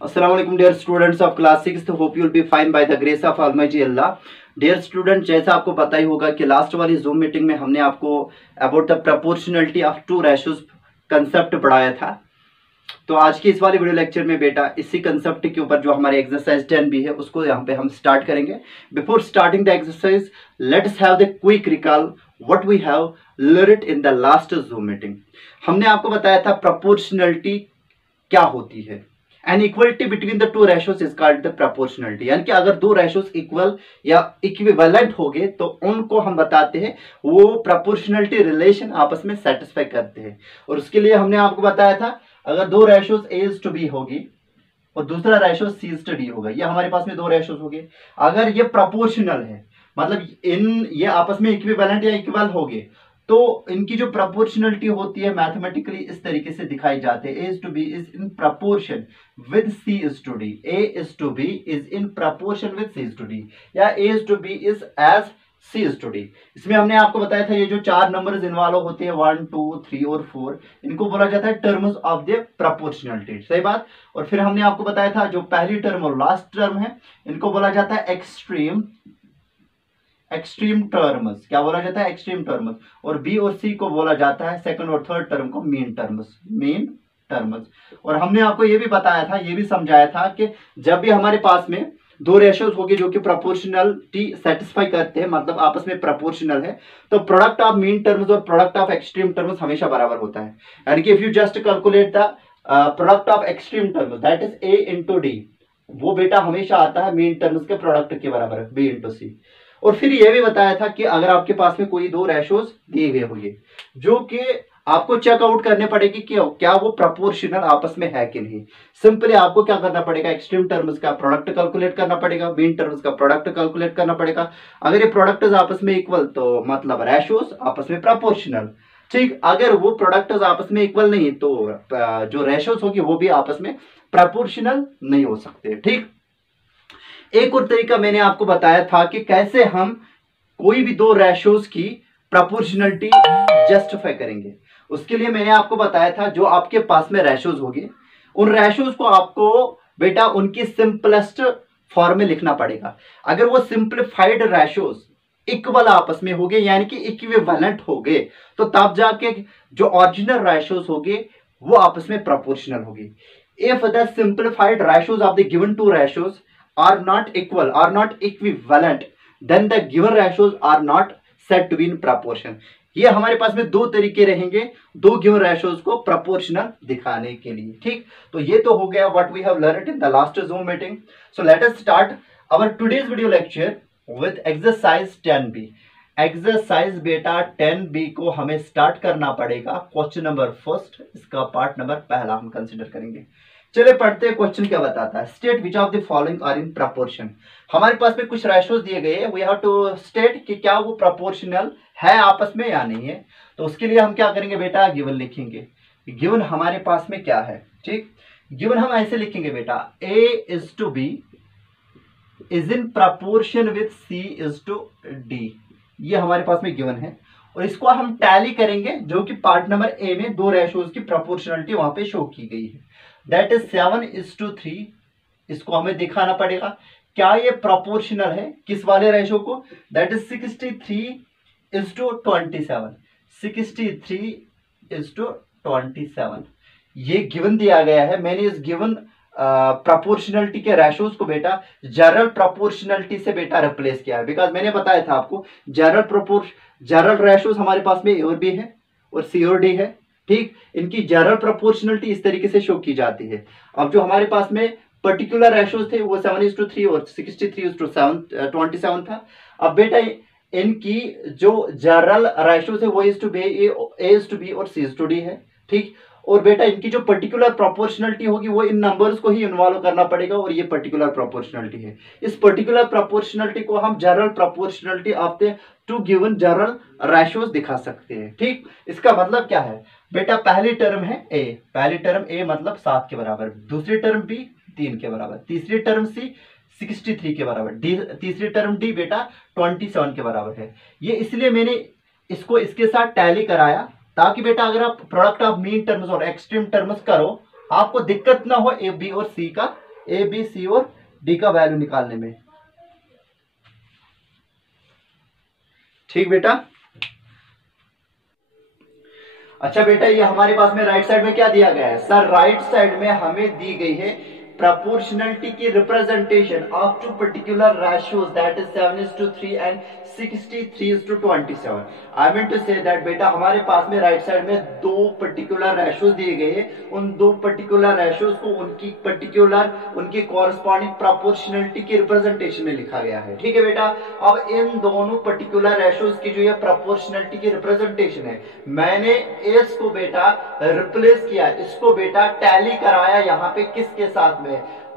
Assalamualaikum dear students of class 6th. Hope you will be fine by the grace of Almighty Allah. Dear student, जैसा आपको पता ही होगा कि last वाली zoom meeting में हमने आपको about the proportionality of two ratios concept पढ़ाया था। तो आज की इस वाले वीडियो लेक्चर में बेटा इसी कंसेप्ट के ऊपर जो हमारे एक्सरसाइज 10 भी है उसको यहाँ पे हम स्टार्ट करेंगे। Before starting the exercise let's have the quick recall what we have learned in the last Zoom meeting. हमने आपको बताया था प्रोपोर्शनलिटी क्या होती है। An equality between the two ratios is called the proportionality, यानी कि अगर दो रेशोज इक्वल या इक्विवेलेंट हो गए तो उनको हम बताते हैं वो प्रोपोर्शनलिटी रिलेशन आपस में सेटिस्फाई करते हैं। और उसके लिए हमने आपको बताया था अगर दो ratios A is to B होगी और दूसरा ratio C is to D होगा, ये हमारे पास में दो रेशोज हो गए। अगर ये प्रोपोर्शनल है मतलब ये आपस में इक्विवेलेंट या इक्वल हो गए तो इनकी जो प्रोपोर्शनलिटी होती है मैथमेटिकली इस तरीके से दिखाई जाती है। A is to B is in proportion with C is to D. A is to B is in proportion with C is to D, या A is to B is as C is to D। इसमें हमने आपको बताया था ये जो चार numbers involve होते हैं 1, 2, 3 और 4, इनको बोला जाता है टर्म्स ऑफ द प्रोपोर्शनलिटी। सही बात। और फिर हमने आपको बताया था जो पहली टर्म और लास्ट टर्म है इनको बोला जाता है एक्सट्रीम टर्म्स। क्या बोला जाता है? Extreme terms. और बी और सी को बोला जाता है सेकंड और थर्ड टर्म को मीन टर्म्स। और हमने आपको ये भी बताया था, ये भी समझाया था कि जब भी हमारे पास में दो रेशियोज होगी जो कि प्रोपोर्शनलिटी सेटिस्फाई करते हैं मतलब आपस में प्रोपोर्शनल है, तो प्रोडक्ट ऑफ मीन टर्म्स और प्रोडक्ट ऑफ एक्सट्रीम टर्म्स हमेशा बराबर होता है। यानी कि if you just calculate the product of extreme terms that is a into D, वो बेटा हमेशा आता है मीन टर्म्स के प्रोडक्ट के बराबर है, बी इंटू सी। और फिर यह भी बताया था कि अगर आपके पास में कोई दो रेशोज दिए गए होंगे जो कि आपको चेकआउट करने पड़ेगी कि क्या वो प्रोपोर्शनल आपस में है कि नहीं। सिंपली आपको क्या करना पड़ेगा, एक्सट्रीम टर्म्स का प्रोडक्ट कैलकुलेट करना पड़ेगा, मीन टर्म्स का प्रोडक्ट कैलकुलेट करना पड़ेगा। अगर ये प्रोडक्ट्स आपस में इक्वल तो मतलब रेशोज आपस में प्रोपोर्शनल। ठीक, अगर वो प्रोडक्ट्स आपस में इक्वल नहीं तो जो रेशोज होगी वो भी आपस में प्रोपोर्शनल नहीं हो सकते। ठीक, एक और तरीका मैंने आपको बताया था कि कैसे हम कोई भी दो रेशोज की प्रोपोर्शनलिटी जस्टिफाई करेंगे। उसके लिए मैंने आपको बताया था जो आपके पास में रेशोज होंगे उन रेशोज को आपको बेटा उनकी सिंपलेस्ट फॉर्म में लिखना पड़ेगा। अगर वो सिंप्लीफाइड रेशोज इक्वल आपस में हो गए यानी कि इक्विवेलेंट हो गए तो तब जाके जो ओरिजिनल रेशोज होंगे वो आपस में प्रोपोर्शनल होगी। If the simplified ratios of the given two ratios are not equal, are not equivalent, then the given ratios are not said to be in proportion। ये हमारे पास में दो तरीके रहेंगे दो गिवन रेशोज को प्रोपोर्शनल दिखाने के लिए। ठीक, तो ये तो हो गया what we have learned in the last Zoom meeting. So let us start our today's video lecture with exercise 10B। Exercise बेटा 10B को हमें स्टार्ट करना पड़ेगा। क्वेश्चन नंबर फर्स्ट, इसका पार्ट नंबर पहला हम कंसिडर करेंगे। चलिए पढ़ते हैं क्वेश्चन क्या बताता है। State which of the following are in proportion. हमारे पास में कुछ रेशोज दिए गए हैं, वी हैव टू स्टेट कि क्या वो प्रोपोर्शनल है आपस में या नहीं है। तो उसके लिए हम क्या करेंगे बेटा, गिवन लिखेंगे। गिवन हमारे पास में क्या है? ठीक, गिवन हम ऐसे लिखेंगे बेटा A is to B is in proportion with C is to D। ये हमारे पास में गिवन है और इसको हम टैली करेंगे जो कि पार्ट नंबर ए में दो रेशोज की प्रोपोर्शनलिटी वहां पे शो की गई है। That is 7:3। इसको हमें दिखाना पड़ेगा क्या ये प्रोपोर्शनल है किस वाले रेशो को, दैट इज 63:27। 63:27 ये गिवन दिया गया है। मैंने इस गिवन प्रोपोर्शनलिटी के रेशोज को बेटा जनरल प्रोपोर्शनलिटी से बेटा रिप्लेस किया है। बिकॉज मैंने बताया था आपको जनरल रेशोज हमारे पास में ए और बी है और सी और डी है। ठीक, इनकी जनरल प्रोपोर्शनलिटी इस तरीके से शो की जाती है। अब जो हमारे पास में पर्टिकुलर रेशोज थे वो 7:3 और 63:27 था। अब बेटा इनकी जो जनरल रेशोज है वो A is to B और C is to D है। ठीक, और बेटा इनकी जो पर्टिकुलर प्रोपोर्शनलिटी होगी वो इन नंबर्स को ही इन्वॉल्व करना पड़ेगा और ये पर्टिकुलर प्रोपोर्शनलिटी है। इस पर्टिकुलर प्रोपोर्शनलिटी को हम general proportionality of the two given general ratios दिखा सकते हैं। ठीक, इसका मतलब क्या है बेटा, पहली टर्म है A, पहली टर्म A मतलब 7 के बराबर, दूसरी टर्म B 3 के बराबर, तीसरी टर्म C 63 के बराबर, तीसरी टर्म D बेटा 27 के बराबर है। ये इसलिए मैंने इसको इसके साथ टैली कराया ताकि बेटा अगर आप प्रोडक्ट ऑफ मीन टर्म्स और एक्सट्रीम टर्म्स करो आपको दिक्कत ना हो ए बी और सी का ए बी सी और डी का वैल्यू निकालने में। ठीक बेटा। अच्छा बेटा, ये हमारे पास में राइट साइड में क्या दिया गया है सर? राइट साइड में हमें दी गई है proportionality की representation of two particular ratios, that is 7:3 and 63:27. I mean to say that बेटा हमारे पास में राइट साइड में दो पर्टिकुलर रेशियोज दिए गए हैं, उन दो पर्टिकुलर रेशियोज को उनकी कॉरस्पॉन्डिंग प्रोपोर्शनलिटी की रिप्रेजेंटेशन में लिखा गया है। ठीक है बेटा। अब इन दोनों पर्टिकुलर रेशियोज की जो ये प्रोपोर्शनलिटी की रिप्रेजेंटेशन है, मैंने इसको बेटा रिप्लेस किया, इसको बेटा टैली कराया यहाँ पे किसके साथ में?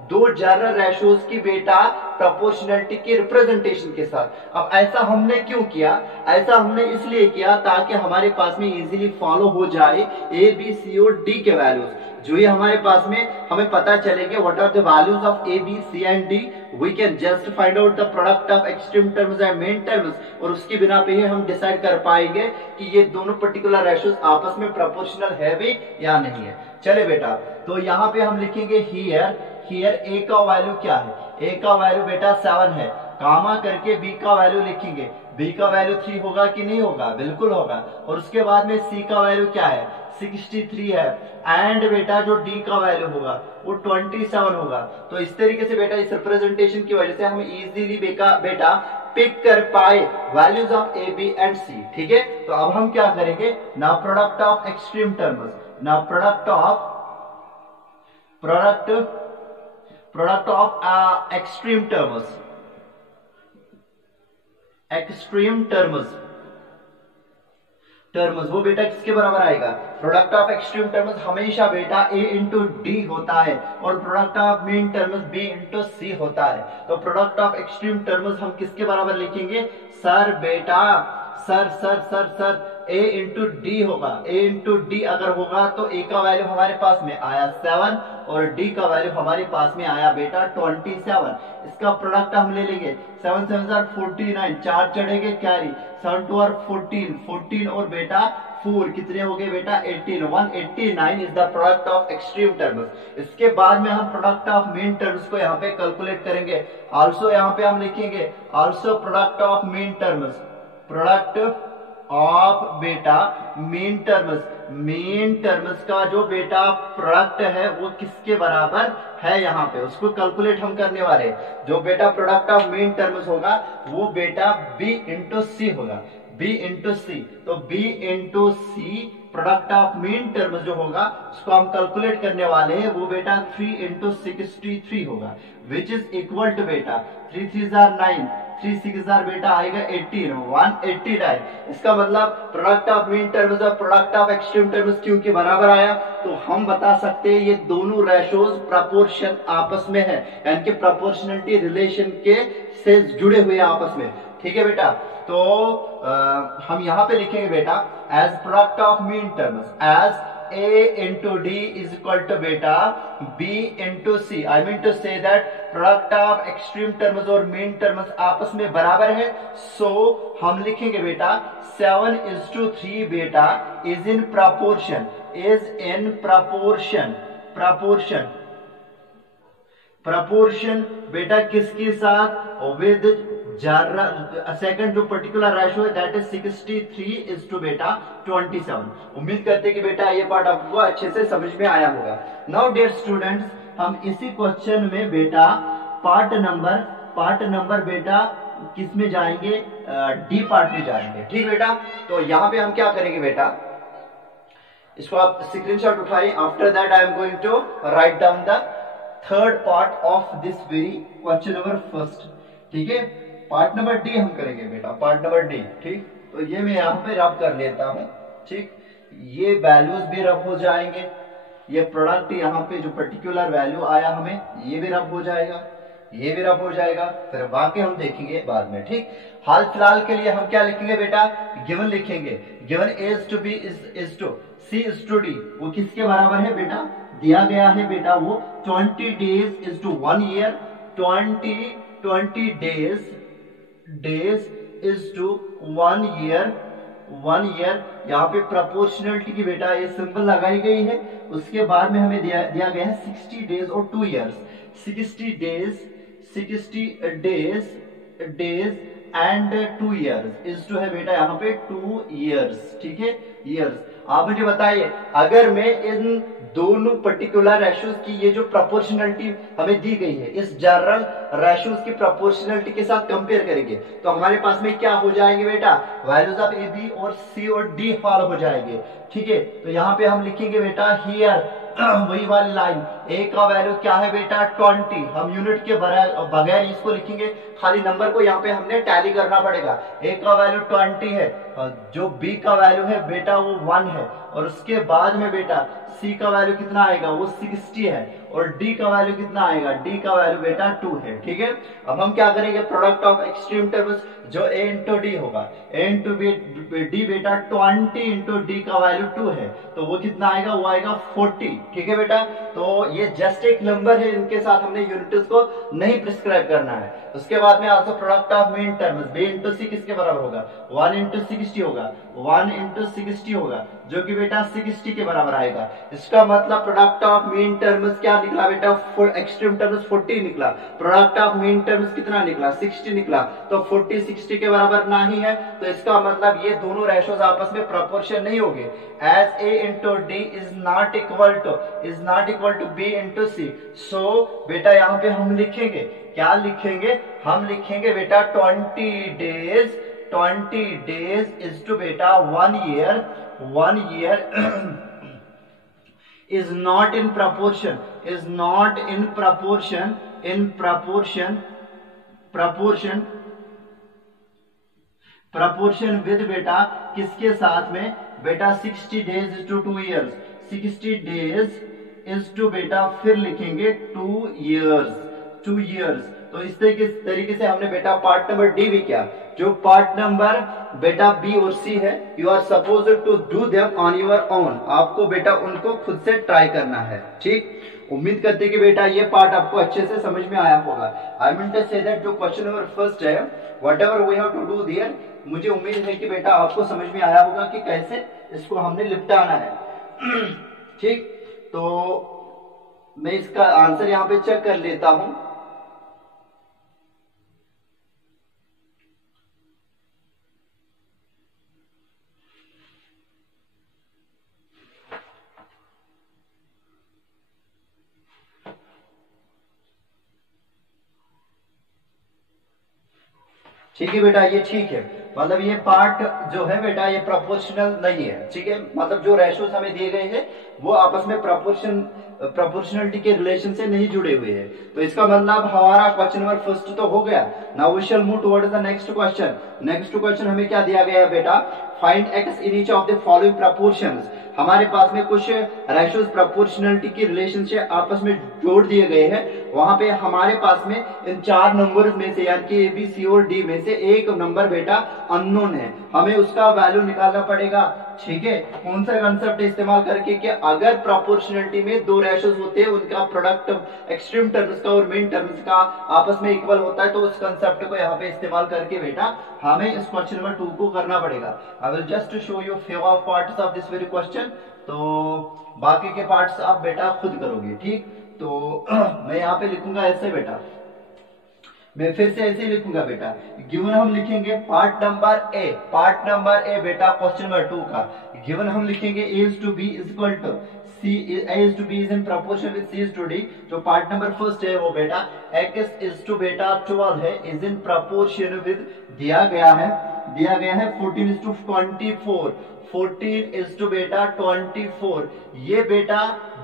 दो जनरल रेशियोज की बेटा प्रोपोर्शनलिटी की रिप्रेजेंटेशन के साथ। अब ऐसा हमने क्यों किया? ऐसा हमने इसलिए किया ताकि हमारे पास में इजीली फॉलो हो जाए ए बी सी और डी के वैल्यूज, जो ये हमारे पास में हमें पता चलेंगे what are the values of A B C and D, we can just find out the product of extreme terms and mean terms, और उसकी बिना पे ही हम डिसाइड कर पाएंगे कि ये दोनों पर्टिकुलर रेशियोज आपस में प्रोपोर्शनल है भी या नहीं है। चले बेटा, तो यहाँ पे हम लिखेंगे हियर ए का वैल्यू क्या है? ए का वैल्यू बेटा 7 है, कामा करके बी का वैल्यू लिखेंगे, बी का वैल्यू 3 होगा कि नहीं होगा? बिल्कुल होगा। और उसके बाद में सी का वैल्यू क्या है? 63 है, एंड बेटा जो डी का वैल्यू होगा वो 27 होगा। तो इस तरीके से बेटा इस रिप्रेजेंटेशन की वजह से हम इजीली बेटा पिक कर पाए values of A B and C. ठीक है। तो अब हम क्या करेंगे? Now product of extreme terms, now product of extreme terms वो बेटा किसके बराबर आएगा? प्रोडक्ट ऑफ एक्सट्रीम टर्म्स हमेशा बेटा a इंटू डी होता है और product of mean terms b into C होता है। तो प्रोडक्ट ऑफ एक्सट्रीम टर्म्स हम किसके बराबर लिखेंगे सर? बेटा सर a इंटू डी होगा। a इंटू डी अगर होगा तो a का वैल्यू हमारे पास में आया 7 और d का वैल्यू हमारे पास में आया बेटा 27। इसका प्रोडक्ट हम ले लेंगे, 7 7 are 49, 4 चढ़ेंगे कैरी, 7 2 are 14 और बेटा 4 कितने हो गए बेटा? 18। 189 is the product of extreme terms. इसके बाद में हम प्रोडक्ट ऑफ मीन टर्म्स को यहाँ पे कैलकुलेट करेंगे। आल्सो यहाँ पे हम लिखेंगे also product of mean terms, product of बेटा मीन टर्म्स का जो बेटा प्रोडक्ट है वो किसके बराबर है? यहाँ पे उसको कैलकुलेट हम करने वाले हैं। जो बेटा प्रोडक्ट ऑफ मीन टर्म्स होगा वो बेटा b इंटू सी होगा, b इंटू सी। तो b into C product of mean terms जो होगा उसको हम कैलकुलेट करने वाले हैं, वो बेटा 3 इंटू 63 होगा, विच इज इक्वल टू बेटा 3 3 9, 3 6 बेटा आएगा 18, 189। इसका मतलब प्रोडक्ट ऑफ मीन टर्म्स और प्रोडक्ट ऑफ एक्सट्रीम टर्म्स क्योंकि बराबर आया तो हम बता सकते हैं ये दोनों रेशोज प्रपोर्शन आपस में है, यानी कि प्रोपोर्शनलिटी रिलेशन के से जुड़े हुए आपस में। ठीक है बेटा। तो हम यहाँ पे लिखेंगे बेटा as product of mean terms as a into d is equal to beta b into c। I mean to say that product of extreme terms और mean terms आपस में बराबर है। so हम लिखेंगे बेटा 7:3 बेटा is in proportion बेटा किसके साथ? with सेकंड जो पर्टिकुलर रेशियो है दैट इज 63 बेटा 27। उम्मीद करते हैं कि बेटा ये पार्ट आपको अच्छे से समझ में आया होगा। नाउ डियर स्टूडेंट्स, हम इसी क्वेश्चन में बेटा पार्ट नंबर बेटा किस में जाएंगे? डी पार्ट में जाएंगे। ठीक बेटा। तो यहाँ पे हम क्या करेंगे बेटा, इसको आप स्क्रीनशॉट उठाइए। After that I am going to write down the third part of this very question number first. ठीक है। पार्ट नंबर डी हम करेंगे बेटा, पार्ट नंबर डी। ठीक। तो ये मैं यहाँ पे रब कर लेता हूँ। ठीक। ये वैल्यूज भी रब हो जाएंगे, ये प्रोडक्ट यहाँ पे जो पर्टिकुलर वैल्यू आया हमें ये भी रब हो जाएगा, ये भी रब हो जाएगा, फिर बाकी हम देखेंगे बाद में। ठीक। हाल फिलहाल के लिए हम क्या लिखेंगे बेटा? गिवन लिखेंगे। Given as to B is to C is to D, वो किसके बराबर है बेटा? दिया गया है बेटा वो 20 days is to 1 year, 20 days is to 1 year 1 year. यहाँ पे प्रोपोर्शनलिटी की बेटा ये सिंबल लगाई गई है। उसके बाद में हमें दिया गया है 60 डेज और 2 years. 60 days and 2 years is to है बेटा यहाँ पे 2 ईयर्स। ठीक है, ईयर्स। आप मुझे बताइए, अगर मैं इन दोनों पर्टिकुलर रेशोज की ये जो प्रोपोर्शनलिटी हमें दी गई है, इस जनरल रेशोज की प्रोपोर्शनलिटी के साथ कंपेयर करेंगे तो हमारे पास में क्या हो जाएंगे बेटा, वैल्यूज ऑफ ए बी और सी और डी फॉलो हो जाएंगे। ठीक है, तो यहाँ पे हम लिखेंगे बेटा हियर वही वाली लाइन, ए का वैल्यू क्या है बेटा 20। हम यूनिट के बगैर इसको लिखेंगे, खाली नंबर को यहाँ पे हमने टैली करना पड़ेगा। ए का वैल्यू 20 है, जो बी का वैल्यू है बेटा वो 1 है, और उसके बाद में बेटा सी का वैल्यू कितना आएगा, वो 60 है, और डी का वैल्यू कितना आएगा, डी का वैल्यू बेटा 2 है। ठीक है, अब हम क्या करेंगे, प्रोडक्ट ऑफ एक्सट्रीम टर्म्स जो ए इंटू डी होगा, ए इंटू डी बेटा 20 इंटू डी का वैल्यू 2 है, तो वो कितना आएगा, वो आएगा 40। ठीक है बेटा, तो ये जस्ट एक नंबर है, इनके साथ हमने यूनिट्स को नहीं प्रिस्क्राइब करना है। उसके बाद में also product of mean terms, B into C किसके बराबर होगा, 1 इंटू 60 होगा, 1 इंटू 60 होगा, जो कि बेटा 60 के बराबर आएगा। इसका मतलब प्रोडक्ट ऑफ मीन टर्म्स क्या निकला बेटा, एक्सट्रीम टर्म्स 40 निकला, प्रोडक्ट ऑफ मीन टर्म्स कितना निकला, 60 निकला, तो 40 60 के बराबर नहीं है, तो इसका मतलब ये दोनों रेशोज आपस में प्रोपोर्शन नहीं होंगे। As A into D is not equal to B into C, so बेटा यहाँ पे हम लिखेंगे, क्या लिखेंगे, हम लिखेंगे बेटा 20 डेज इज टू बेटा 1 year is not in proportion with बेटा किसके साथ में बेटा 60 days is to 2 years, 60 days is to बेटा फिर लिखेंगे 2 years। तो इस तरीके से हमने बेटा पार्ट नंबर डी भी किया। जो पार्ट नंबर बेटा बी और सी है, you are suppose to do them on your own, आपको बेटा उनको खुद से ट्राई करना है। ठीक, उम्मीद करते कि बेटा ये पार्ट आपको अच्छे से समझ में आया होगा। I mean to say that जो क्वेश्चन नंबर फर्स्ट है, whatever we have to do there, मुझे उम्मीद है कि बेटा आपको समझ में आया होगा कि कैसे इसको हमने निपटाना है। ठीक, तो मैं इसका आंसर यहाँ पे चेक कर लेता हूं। ठीक है बेटा, ये ठीक है, मतलब ये पार्ट जो है बेटा ये प्रोपोर्शनल नहीं है। ठीक है, मतलब जो रेशोज हमें दिए गए हैं वो आपस में प्रोपोर्शनलिटी के रिलेशन से नहीं जुड़े हुए हैं। तो इसका मतलब हमारा क्वेश्चन नंबर फर्स्ट तो हो गया। Now we shall move towards the next question. Next question हमें क्या दिया गया है बेटा, find X in each of the following proportions. हमारे पास में कुछ रेशोज प्रोपोर्शनलिटी की रिलेशन से आपस में जोड़ दिए गए हैं। वहां पे हमारे पास में इन 4 नंबर्स में से यानी कि ए बी सी और डी में से एक नंबर बेटा अननोन है, हमें उसका वैल्यू निकालना पड़ेगा। ठीक है, कौन सा कंसेप्ट इस्तेमाल करके कि अगर प्रोपोर्शनलिटी में 2 रेशोज होते हैं, उनका प्रोडक्ट एक्सट्रीम टर्म्स का और मीन टर्म्स का आपस में इक्वल होता है, तो उस कंसेप्ट को यहाँ पे इस्तेमाल करके बेटा हमें इस क्वेश्चन नंबर 2 को करना पड़ेगा। I will just show you few of parts of this very question, तो बाकी के पार्ट्स आप बेटा खुद करोगे। ठीक, तो मैं यहाँ पे लिखूंगा ऐसे बेटा, मैं फिर से ऐसे ही लिखूंगा बेटा। गिवन हम लिखेंगे पार्ट नंबर ए बेटा क्वेश्चन नंबर 2 का गिवन हम लिखेंगे a is to b is equal to c, a is to b is in proportion with c is to d। जो पार्ट नंबर फर्स्ट है वो बेटा x is to बेटा 12 है, is in proportion with दिया गया है 14 is to 24, 14 is to बेटा 24। ये बेटा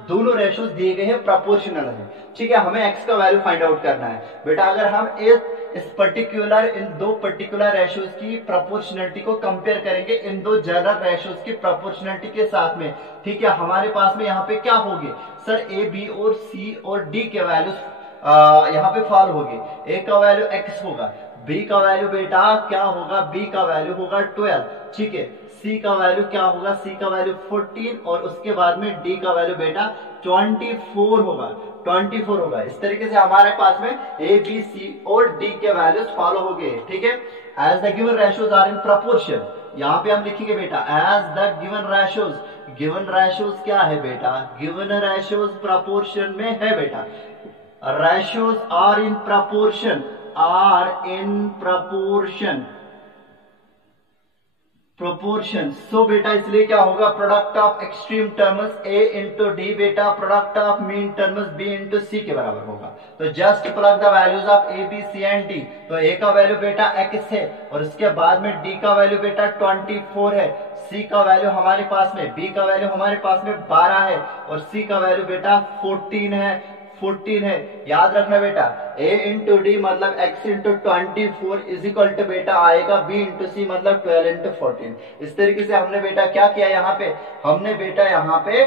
दोनों रेशोज दिए गए हैं, प्रोपोर्शनल है। ठीक है, हमें x का वैल्यू फाइंड आउट करना है बेटा। अगर हम इन 2 पर्टिकुलर रेशोज की प्रोपोर्शनलिटी को कंपेयर करेंगे इन 2 जनरल रेशोज की प्रोपोर्शनलिटी के साथ में, ठीक है, हमारे पास में यहाँ पे क्या होगी सर, ए बी और सी और डी के वैल्यूज यहाँ पे फॉलो होगी। ए का वैल्यू x होगा, बी का वैल्यू बेटा क्या होगा, बी का वैल्यू होगा 12। ठीक है, सी का वैल्यू क्या होगा, सी का वैल्यू 14, और उसके बाद में डी का वैल्यू बेटा 24 होगा। इस तरीके से हमारे पास में ए बी सी और डी के वैल्यूज फॉलो हो गए। ठीक है, as the given ratios are in proportion, यहाँ पे हम लिखेंगे बेटा as the given ratios, given ratios क्या है बेटा, गिवन रेशियोज प्रपोर्शन में है बेटा, ratios are in proportion, are in proportion, proportion. So बेटा इसलिए क्या होगा, product of extreme terms A into D बेटा product of mean terms B into C के बराबर होगा। तो just plug the values of A B C and D. तो ए का वैल्यू बेटा x है और इसके बाद में डी का वैल्यू बेटा 24 है, सी का वैल्यू हमारे पास में, बी का वैल्यू हमारे पास में 12 है और सी का वैल्यू बेटा 14 है। याद रखना बेटा a इंटू डी मतलब x into 24 is equal to बेटा आएगा b इंटू सी मतलब 12 इंटू 14। इस तरीके से हमने बेटा क्या किया, यहाँ पे हमने बेटा यहाँ पे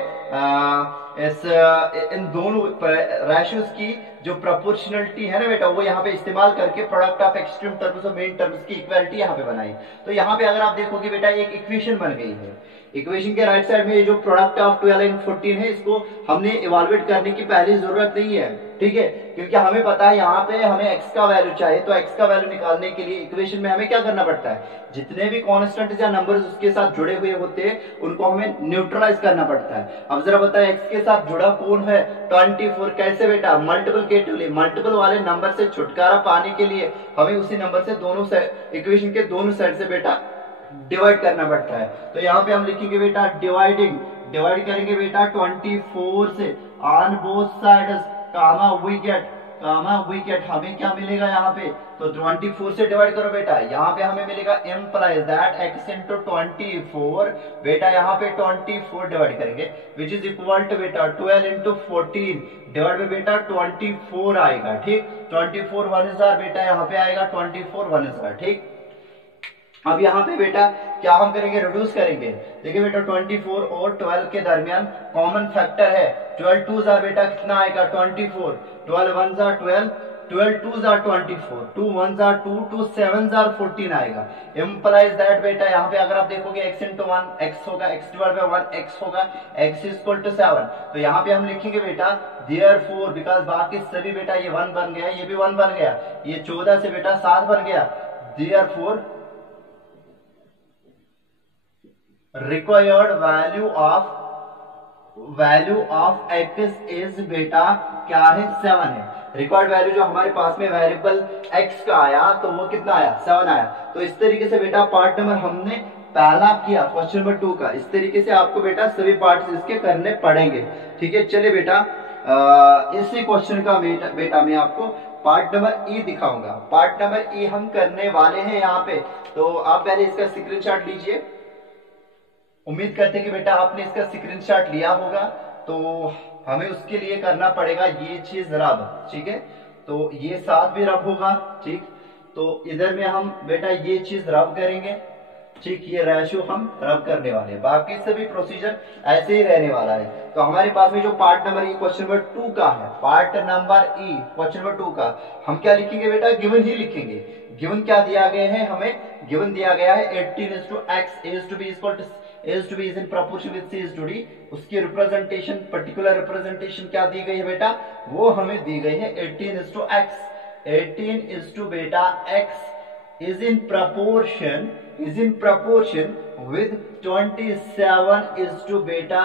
इन दोनों रेशियोज की जो प्रोपोर्शनलिटी है ना बेटा वो यहाँ पे इस्तेमाल करके प्रोडक्ट ऑफ एक्सट्रीम टर्म्स और मेन टर्म्स की इक्वालिटी यहाँ पे बनाई। तो यहाँ पे अगर आप देखोगे बेटा एक इक्वेशन बन गई है, इक्वेशन के राइट साइड में ये जो प्रोडक्ट ऑफ 12 एंड 14 है इसको हमने इवाल्युएट करने की पहले जरूरत नहीं है, ठीक है, क्योंकि हमें पता है यहाँ पे हमें x का वैल्यू चाहिए। तो x का वैल्यू निकालने के लिए इक्वेशन में हमें क्या करना पड़ता है, जितने भी कॉन्स्टेंट या नंबर्स उसके साथ जुड़े हुए होते हैं उनको हमें न्यूट्रलाइज करना पड़ता है। अब जरा बताए x के साथ जुड़ा कौन है 24, कैसे बेटा, मल्टीप्लिकेटिवली, मल्टीपल वाले नंबर से छुटकारा पाने के लिए हमें उसी नंबर से दोनों इक्वेशन के दोनों साइड से बेटा डिवाइड करना पड़ता है। तो यहाँ पे हम लिखेंगे बेटा डिवाइड करेंगे बेटा 24 से on both sides, comma we get हमें क्या मिलेगा यहाँ पे, तो 24 से डिवाइड करो बेटा, यहाँ पे हमें मिलेगा implies that x into 24 बेटा यहाँ पे 24 डिवाइड करेंगे विच इज इक्वल टू बेटा 12 into 14 डिवाइड में बेटा 24 आएगा, ठीक, 24 1 हजार बेटा यहाँ पे आएगा 24 1 हजार, ठीक। अब यहाँ पे बेटा क्या हम करेंगे, रिड्यूस करेंगे। देखिए बेटा 24 और 12 के दरमियान कॉमन फैक्टर है, 12 2 जार बेटा कितना आएगा 24, 12 1 जार 12, 12 2 जार 24, 2 1 जार 2, 2 7 जार 14 आएगा। इम्प्लाइज दैट बेटा यहाँ पे अगर आप देखोगे x इंटू 1 x होगा, x डिवाइड बाय 1 x होगा, x इज इक्वल टू 7। तो यहाँ पे हम लिखेंगे बेटा देयरफॉर, बिकॉज बाकी सभी बेटा ये 1 बन गया, ये भी 1 बन गया, ये 14 से बेटा 7 बन गया, therefore required value of x is बेटा क्या है 7 है। रिक्वायर्ड वैल्यू जो हमारे पास में वेरिएबल x का आया तो वो कितना आया 7 आया। तो इस तरीके से बेटा पार्ट नंबर हमने पहला किया क्वेश्चन नंबर 2 का। इस तरीके से आपको बेटा सभी पार्ट्स इसके करने पड़ेंगे, ठीक है। चलिए बेटा इसी क्वेश्चन का बेटा मैं आपको पार्ट नंबर ई दिखाऊंगा। पार्ट नंबर ई हम करने वाले हैं यहाँ पे, तो आप पहले इसका स्क्रीनशॉट लीजिए। उम्मीद करते हैं कि बेटा आपने इसका स्क्रीनशॉट लिया होगा, तो हमें उसके लिए करना पड़ेगा ये चीज रब, ठीक है। तो ये साथ भी रब होगा, ठीक। तो इधर में हम बेटा ये चीज रब करेंगे, ठीक, ये रेशियो हम रब करने वाले हैं, बाकी सभी प्रोसीजर ऐसे ही रहने वाला है। तो हमारे पास में जो पार्ट नंबर ई क्वेश्चन नंबर 2 का है, पार्ट नंबर ई क्वेश्चन नंबर 2 का हम क्या लिखेंगे बेटा, गिवन ही लिखेंगे। गिवन क्या दिया गया है हमें, गिवन दिया गया है 18:x is to be is in proportion with c is to d। उसकी रिप्रेजेंटेशन, पर्टिकुलर रिप्रेजेंटेशन क्या दी गई है बेटा, वो हमें दी गई है 18:x। 18 is to बेटा x is in proportion with 27 is to बेटा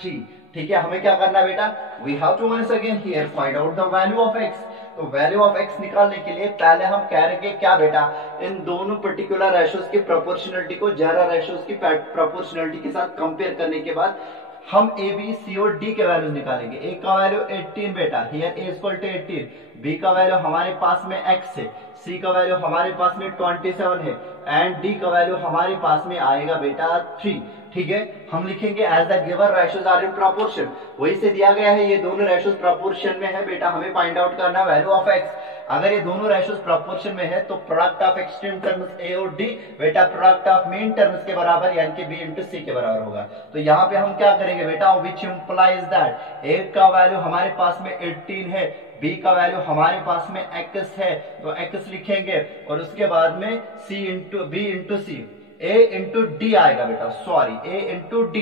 3, ठीक है। हमें क्या करना बेटा, we have to once again here find out the value of x। तो वैल्यू ऑफ x निकालने के लिए पहले हम करेंगे क्या बेटा, इन दोनों पर्टिकुलर रेशियोज की प्रोपोर्शनलिटी को जरा रेशियोज की प्रोपोर्शनलिटी के साथ कंपेयर करने के बाद हम a b c और d के वैल्यू निकालेंगे। a का वैल्यू 18 बेटा, here a equal to 18, b का वैल्यू हमारे पास में x है, c का वैल्यू हमारे पास में 27 है एंड d का वैल्यू हमारे पास में आएगा बेटा 3, ठीक है। हम लिखेंगे as the given ratios are in proportion, वही से दिया गया है ये दोनों रेशियोज प्रोपोर्शन में है बेटा, हमें फाइंड आउट करना वैल्यू ऑफ x। अगर ये दोनों रेशियोज प्रोपोर्शन में है तो product of extreme terms a और d बेटा प्रोडक्ट ऑफ मीन टर्म्स के बराबर यानी कि b इंटू c के बराबर होगा। तो यहाँ पे हम क्या करेंगे बेटा, विच इंप्लाइज दैट a का वैल्यू हमारे पास में 18 है, b का वैल्यू हमारे पास में x है, तो x लिखेंगे और उसके बाद में b into c, a into d आएगा बेटा, sorry a into d,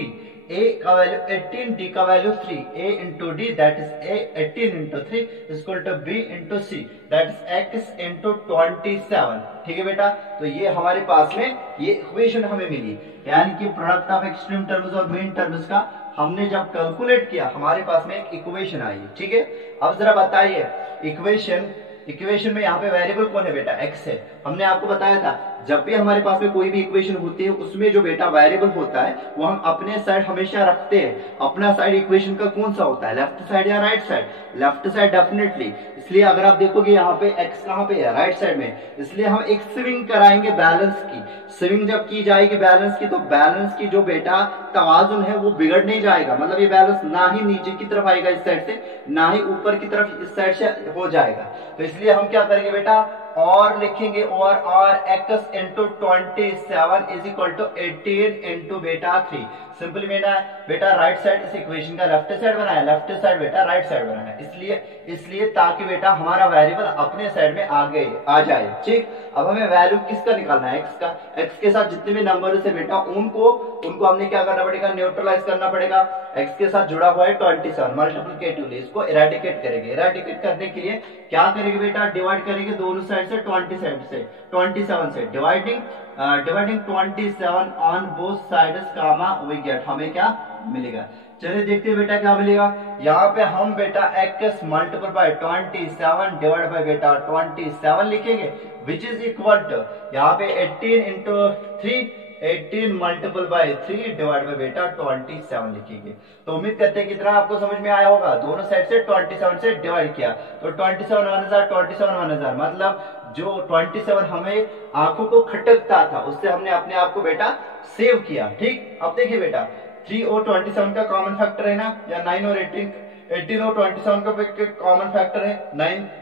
a का वैल्यू 18, d का value 3, a into D that is a 18 into 3 equal to b into C that is x into 27। ठीक है बेटा, तो ये हमारे पास में ये इक्वेशन हमें मिली, यानी कि प्रोडक्ट ऑफ एक्सट्रीम टर्म्स और मीन टर्म्स का हमने जब कैलकुलेट किया हमारे पास में एक इक्वेशन आई। ठीक है, अब जरा बताइए इक्वेशन में यहाँ पे वेरिएबल कौन है बेटा, x है। हमने आपको बताया था जब भी हमारे पास में कोई भी इक्वेशन होती है उसमें जो बेटा वेरिएबल होता है वो हम अपने साइड हमेशा रखते हैं। अपना साइड इक्वेशन का कौन सा होता है, लेफ्ट साइड या right side, left side definitely. इसलिए अगर आप देखोगे यहाँ पे x कहाँ पे है, राइट साइड में, इसलिए हम एक स्विंग कराएंगे बैलेंस की। स्विंग जब की जाएगी बैलेंस की, तो बैलेंस की जो बेटा तवाजुन है वो बिगड़ नहीं जाएगा, मतलब ये बैलेंस ना ही नीचे की तरफ आएगा इस साइड से, ना ही ऊपर की तरफ इस साइड से हो जाएगा। तो इसलिए हम क्या करेंगे बेटा, और लिखेंगे और x into 27 is equal to 18 into बेटा 3। सिंपली बेटा राइट साइड इस इक्वेशन का लेफ्ट साइड बनाया, लेफ्ट साइड बेटा राइट साइड बनाया, इसलिए ताकि बेटा हमारा वेरिएबल अपने साइड में आ जाए। ठीक, अब हमें वैल्यू किसका निकालना है, x का। x के साथ जितने भी नंबर है बेटा उनको हमने क्या करना पड़ेगा, न्यूट्रलाइज करना पड़ेगा। x के साथ जुड़ा हुआ है 27 मल्टीप्लिकेटिवली, इसको इरेडिकेट करेंगे। इरेडिकेट करने के लिए क्या करेंगे बेटा, डिवाइड करेंगे दोनों साइड से 27 से dividing 27 on both sides comma we get, हमें क्या मिलेगा। चलिए देखते हैं बेटा क्या मिलेगा। यहाँ पे हम बेटा x multiple bye 27 divide by बेटा 27 लिखेंगे, विच इज इक्वल टू यहाँ पे 18 into 3, 18 multiple bye 3 divide by बेटा 27 लिखेंगे। तो उम्मीद करते हैं कितना आपको समझ में आया होगा। दोनों साइड से 27 से डिवाइड किया तो 27 1000 मतलब जो 27 हमें आंखों को खटकता था उससे हमने अपने आप को बेटा सेव किया। ठीक, अब देखिए बेटा 3 और 27 का कॉमन फैक्टर है ना, या 9 और 18 और 27 का कॉमन फैक्टर है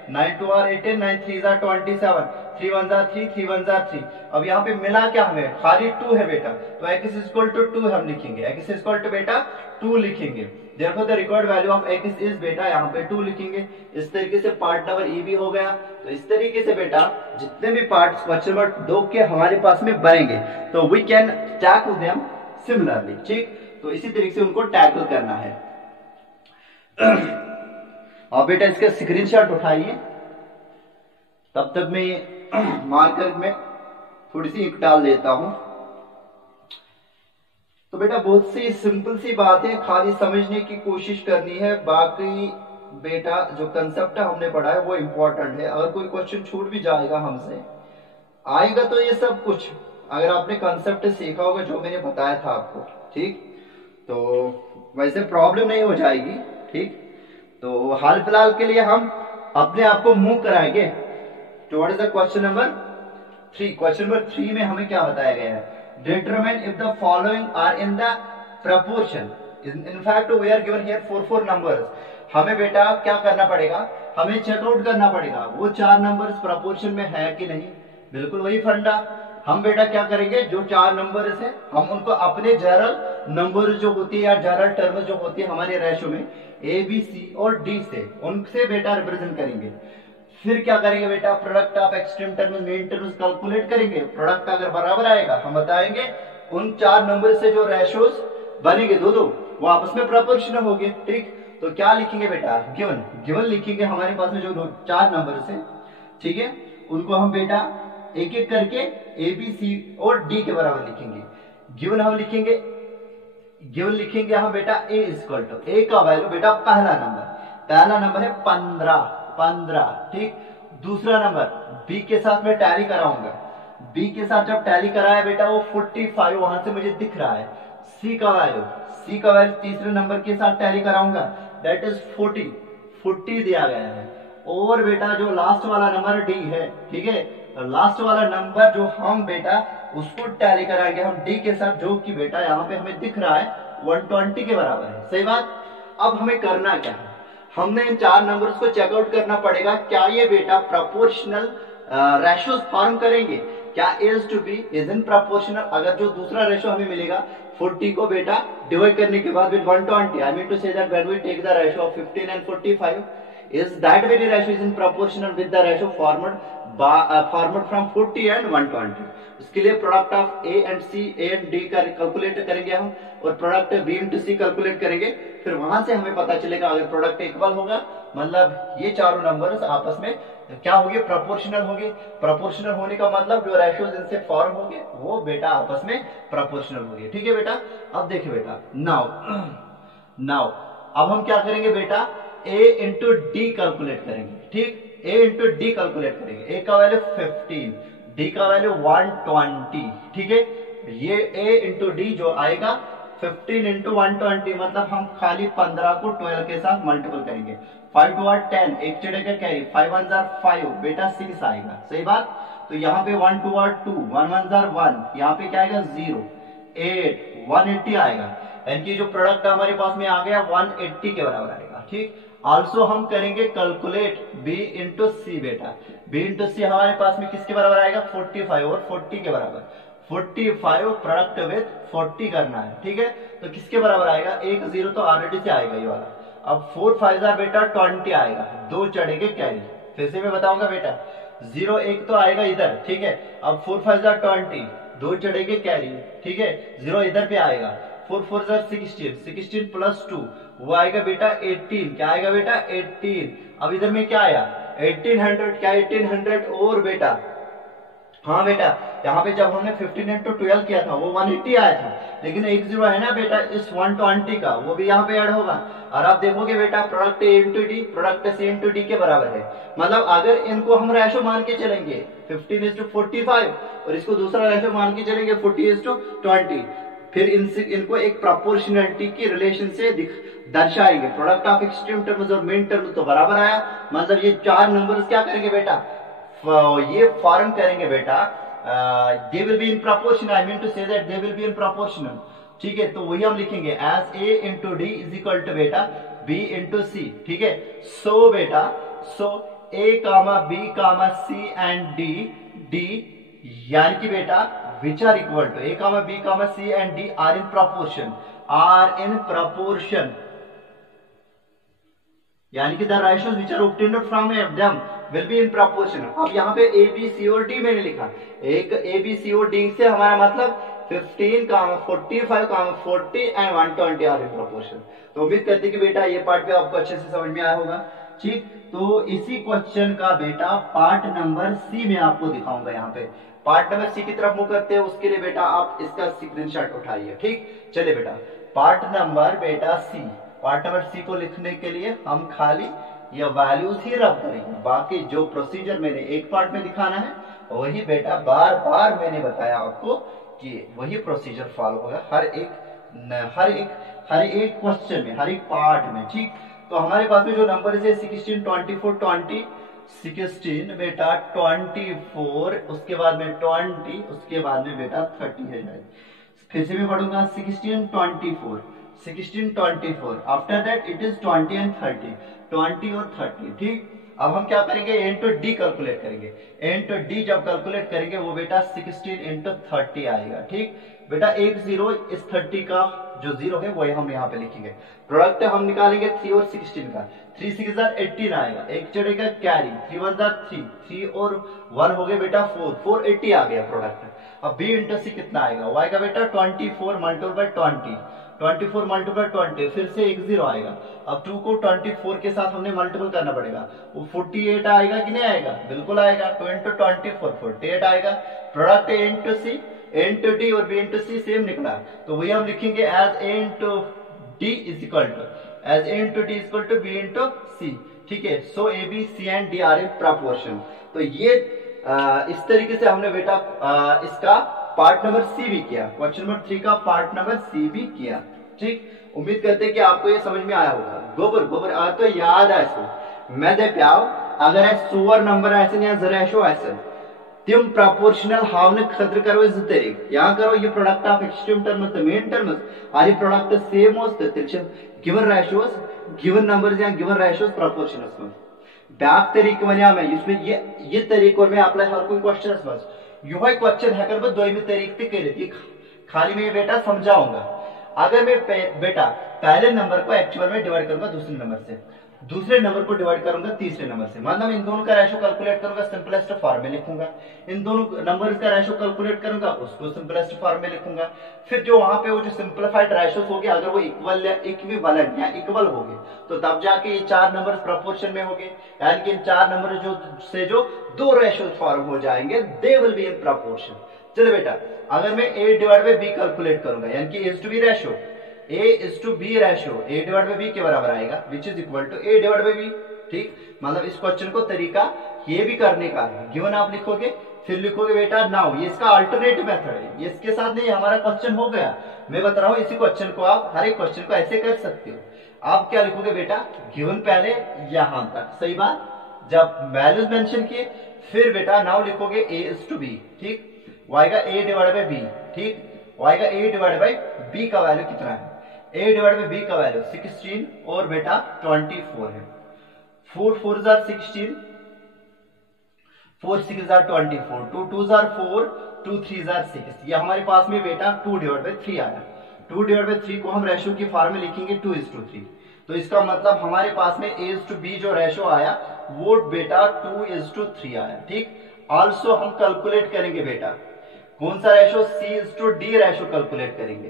9 2 आर 18, 9 3 आर 27, 3 1 आर 3, 3 1 आर 3। अब यहाँ पे मिला क्या हमें, खाली 2 है बेटा, तो x इक्वल टू 2 हम लिखेंगे, x इक्वल टू बेटा 2 लिखेंगे। Therefore the required value of x is बेटा यहाँ पे 2 लिखेंगे। इस तरीके से पार्ट नंबर ए भी हो गया। तो इस तरीके से बेटा जितने भी पार्ट्स क्वेश्चन नंबर 2 के हमारे पास में बनेंगे तो we can tackle them similarly. ठीक, तो इसी तरीके से उनको टैकल करना है। अब बेटा इसका स्क्रीनशॉट उठाइए, तब तक मैं मार्कर में थोड़ी सी इंक डाल देता हूं। तो बेटा बहुत सी सिंपल सी बात है, खाली समझने की कोशिश करनी है। बाकी बेटा जो कंसेप्ट हमने पढ़ा है वो इम्पोर्टेंट है। अगर कोई क्वेश्चन छूट भी जाएगा हमसे आएगा तो ये सब कुछ अगर आपने कंसेप्ट सीखा होगा जो मैंने बताया था आपको, ठीक, तो वैसे प्रॉब्लम नहीं हो जाएगी। ठीक, तो हाल फिलहाल के लिए हम अपने आप को मूव कराएंगे towards the question number 3। Question number 3 में हमें क्या बताया गया है, determine if the following are in the proportion. In fact we are given here 4 numbers. हमें बेटा क्या करना पड़ेगा, हमें चेकआउट करना पड़ेगा वो 4 नंबर्स प्रपोर्शन में है कि नहीं। बिल्कुल वही फंडा। हम बेटा क्या करेंगे, जो 4 नंबर्स है हम उनको अपने जनरल नंबर जो होती है या जनरल टर्म जो होती है हमारे रेशो में ए बी सी और डी से, उनसे बेटा रिप्रेजेंट करेंगे। फिर क्या करेंगे बेटा, product of extreme terms main terms calculate करेंगे। प्रोडक्ट अगर बराबर आएगा हम बताएंगे उन 4 नंबर से जो रेशोज बनेंगे दो वो आपस में प्रोपोर्शनल होंगे। ठीक, तो क्या लिखेंगे बेटा, गिवन लिखेंगे। हमारे पास में जो 4 नंबर है, ठीक है, उनको हम बेटा एक एक करके ए बी सी और डी के बराबर लिखेंगे। गिवन लिखेंगे हम बेटा ए इक्वल टू, ए का वैल्यू बेटा पहला नंबर है 15। ठीक, दूसरा नंबर बी के साथ में टैली कराऊंगा। बी के साथ जब टैली कराया बेटा वो 45 वहां से मुझे दिख रहा है। सी का वैल्यू तीसरे नंबर के साथ टैली कराऊंगा, दैट इज 40 दिया गया है। और बेटा जो लास्ट वाला नंबर डी है, ठीक है, लास्ट वाला नंबर जो हम बेटा उसको टैली कराएंगे हम डी के साथ, जो कि बेटा यहाँ पे हमें दिख रहा है 120 के बराबर है। सही बात। अब हमें करना क्या है, हमने इन 4 नंबर्स को चेकआउट करना पड़ेगा, क्या ये बेटा प्रोपोर्शनल रेशोज फॉर्म करेंगे, क्या as to B is in proportional. अगर जो दूसरा रेशो हमें मिलेगा 40 को बेटा डिवाइड करने के बाद with 120, I mean to say that when we take the ratio of 15 and 45, is that very ratio is in proportional with the ratio formed from 40 and 120. इसके लिए product of A and C A and D का calculate करेंगे हम, और product B into C calculate करेंगे। फिर वहां से हमें पता चलेगा अगर प्रोडक्ट इक्वल होगा मतलब ये चारों नंबर्स आपस में क्या होंगे, प्रोपोर्शनल होंगे। प्रोपोर्शनल होने का मतलब जो रेशियोज इनसे फॉर्म होंगे वो बेटा आपस में प्रोपोर्शनल होंगे। ठीक है बेटा, अब देखिए बेटा नाउ अब हम क्या करेंगे बेटा, a इंटू डी कैलकुलेट करेंगे। ठीक, a इंटू डी कैलकुलेट करेंगे। a का वैल्यू 15, d का वैल्यू 120। ठीक है, ये a इंटू डी जो आएगा 15 इंटू 120 मतलब हम खाली 15 को 12 के साथ मल्टीपल करेंगे। 5 टू 10 एक चढ़ेगा कैरी, 5 1 5 बेटा 6 आएगा। सही बात। तो यहाँ पे 1 2 2 1 1 1 यहाँ पे क्या आएगा 0 8 180 आएगा। यानी जो प्रोडक्ट हमारे पास में आ गया 180 के बराबर आएगा। ठीक, आल्सो हम करेंगे कैलकुलेट b इंटू सी बेटा। b इंटू सी हमारे पास में किसके बराबर आएगा 45 और 40 के बराबर। 45 प्रोडक्ट विद 40 करना है। ठीक है, तो किसके बराबर आएगा, एक 0 तो ऑलरेडी से आएगा ये वाला। अब 4 5 बेटा 20 आएगा, 2 चढ़ेंगे कैरी। फिर से मैं बताऊंगा बेटा 0 1 तो आएगा इधर। ठीक है, अब 4 5 20 2 चढ़ेंगे कैरी। ठीक है, 0 इधर पे आएगा। 4 4 16 प्लस 2 वो आएगा बेटा 18। क्या आएगा बेटा 18। अब इधर में क्या आया 1800। क्या 1800 और बेटा, हाँ बेटा यहाँ पे जब हमने 15 इंटू 12 किया था वो 180 आया था, लेकिन एक 0 है ना बेटा इस 120 का, वो भी यहाँ पे ऐड होगा। और आप देखोगे बेटा product A into D product C into D के बराबर है। मतलब अगर इनको हम रेशो मान के चलेंगे 15:45 और इसको दूसरा रेशो मान के चलेंगे 40:20, फिर इनको एक प्रोपोर्शनलिटी की रिलेशन से दर्शाएंगे। प्रोडक्ट ऑफ एक्सट्रीम टर्म्स और मेन टर्म्स तो बराबर आया, मतलब ये चार नंबर्स क्या करेंगे बेटा, ये फॉर्म करेंगे बेटा they will be in proportion. I mean to say that they will be in proportional. ठीक है, तो वही हम लिखेंगे as A into D is equal to बेटा बी इंटू सी। ठीक है, सो बेटा so A comma B comma C and D यानी कि बेटा which are equal to a comma b comma c and d are in proportion यानी कि the ratios which are obtained from them will be in proportion। अब यहाँ पे a b c और d मैंने लिखा, एक a b c और d से हमारा मतलब 15 45 40 एंड 120 आर इन प्रोपोर्शन। तो उम्मीद करते कि बेटा ये पार्ट भी आपको अच्छे से समझ में आया होगा। ठीक, तो इसी क्वेश्चन का बेटा पार्ट नंबर सी में आपको दिखाऊंगा। यहाँ पे पार्ट नंबर सी की तरफ मूव करते हैं, उसके लिए बेटा आप इसका स्क्रीनशॉट उठाइए। ठीक, चलिए बेटा पार्ट नंबर बेटा सी, पार्ट नंबर सी को लिखने के लिए हम खाली ये वैल्यूज ही रब करेंगे, बाकी जो प्रोसीजर मैंने एक पार्ट में दिखाना है वही बेटा बार बार मैंने बताया आपको कि वही प्रोसीजर फॉलो होगा हर एक क्वेश्चन में, हर एक पार्ट में। ठीक, तो हमारे पास में जो नंबर है 16 24 20 16 बेटा 24 उसके बाद में 20 उसके बाद में बेटा 30 है। फिर से मैं पढ़ूंगा 16 24 after that it is 20 and 20 और 30। ठीक, अब हम क्या करेंगे ए इंटू डी कैलकुलेट करेंगे। ए इंटू डी जब कैलकुलेट करेंगे वो बेटा 16 इंटू 30 आएगा। ठीक बेटा, एक 0 इस 30 का जो 0 है वही हम यहाँ पे लिखेंगे। प्रोडक्ट हम निकालेंगे 3 और 16 का, 3 6 18 आएगा, एक चढ़ेगा कैरी, 3 1 3 और 1 हो गए बेटा 4 480 आ गया प्रोडक्ट। अब बी इंटू सी कितना आएगा, वो आएगा बेटा 24 मल्टीपल बाय 24 मल्टीपल 20, फिर से एक 0 आएगा। अब 2 को 24 के साथ हमने मल्टीपल करना पड़ेगा, वो 48 आएगा कि नहीं आएगा, बिल्कुल आएगा। 2 इंटू 24 48 आएगा। Product A into C A into D और बी इंटू सी सेम निकला, तो वही हम लिखेंगे as A into D is equal to B into C. ठीक है, so A B C and D are in proportion. तो ये इस तरीके से हमने बेटा इसका पार्ट नंबर सी भी किया, क्वेश्चन नंबर 3 का पार्ट नंबर सी भी किया। ठीक, उम्मीद करते हैं कि आपको ये समझ में आया होगा। गोबर आ तो याद है इसको मैं दे प्याव अगर सुवर नंबर ऐसे या जरेशो ऐसे तिम प्रोपोर्शनल हावने खतर करो इस तरीके यहाँ करो ये product of extreme terms the mean terms are product same होते गिवन रेशियोस गिवन नंबर्स या गिवन रेशियोस प्रोपोर्शनल्स में बैक तरीके वने मैं इसमें ये तरीकों में अप्लाई हर कोई क्वेश्चन बस यो क्वेश्चन है कर दोमी तरीके ते खाली मैं बेटा समझाऊंगा। अगर मैं बेटा पहले नंबर को एक्चुअल में डिवाइड करूंगा दूसरे नंबर से दूसरे नंबर को डिवाइड करूंगा तीसरे नंबर से, मतलब इन दोनों का रेशो कैलकुलेट करूंगा, सिंपलेस्ट फॉर्म में लिखूंगा। इन दोनों नंबर का रेशो कैलकुलेट करूंगा, उसको सिंपलेस्ट फॉर्म में लिखूंगा। फिर जो वहां पे वो जो सिंपलीफाइड रेशोस हो गए, अगर वो इक्वल या इक्विवेलेंट या इक्वल हो गए तो तब जाके ये चार नंबर प्रोपोर्शन में होंगे, यानी कि इन चार नंबर जो दो रेशो फॉर्म हो जाएंगे, they will be in proportion. चलो बेटा, अगर मैं a divide by b calculate करूंगा, यानी कि a to b ratio, a is to b ratio a divide by b के बराबर आएगा, which is equal to a divide by b। ठीक, मतलब इस क्वेश्चन को तरीका ये भी करने का है, गिवन आप लिखोगे, फिर लिखोगे बेटा नाउ, ये इसका अल्टरनेटिव मेथड है, ये इसके साथ नहीं, हमारा क्वेश्चन हो गया। मैं बता रहा हूँ इसी क्वेश्चन को आप हर एक क्वेश्चन को ऐसे कर सकते हो। आप क्या लिखोगे बेटा, गिवन पहले यहां तक, सही बात, जब वैल्यूज मेंशन किए, फिर बेटा नाउ लिखोगे a is to b। ठीक, y का a डिवाइड बाई b, ठीक, y का a डिवाइड बाई b का वैल्यू कितना है, a डिवाइड बाई b का वैल्यू 16 और बेटा 24 है। 4 4 जार 16, 4 6 जार 24, 2 2 जार 4, 2 3 जार 6। ये हमारे पास में बेटा 2 डिवाइड बाई 3 आया। 2 डिवाइड बाई 3 को हम रेशो की फॉर्म में लिखेंगे 2 is to 3, तो इसका मतलब हमारे पास में a is to b जो रेशो आया वो बेटा 2 is to 3 आया। ठीक, ऑल्सो हम कैलकुलेट करेंगे बेटा कौन सा ratio, c is to d ratio calculate करेंगे,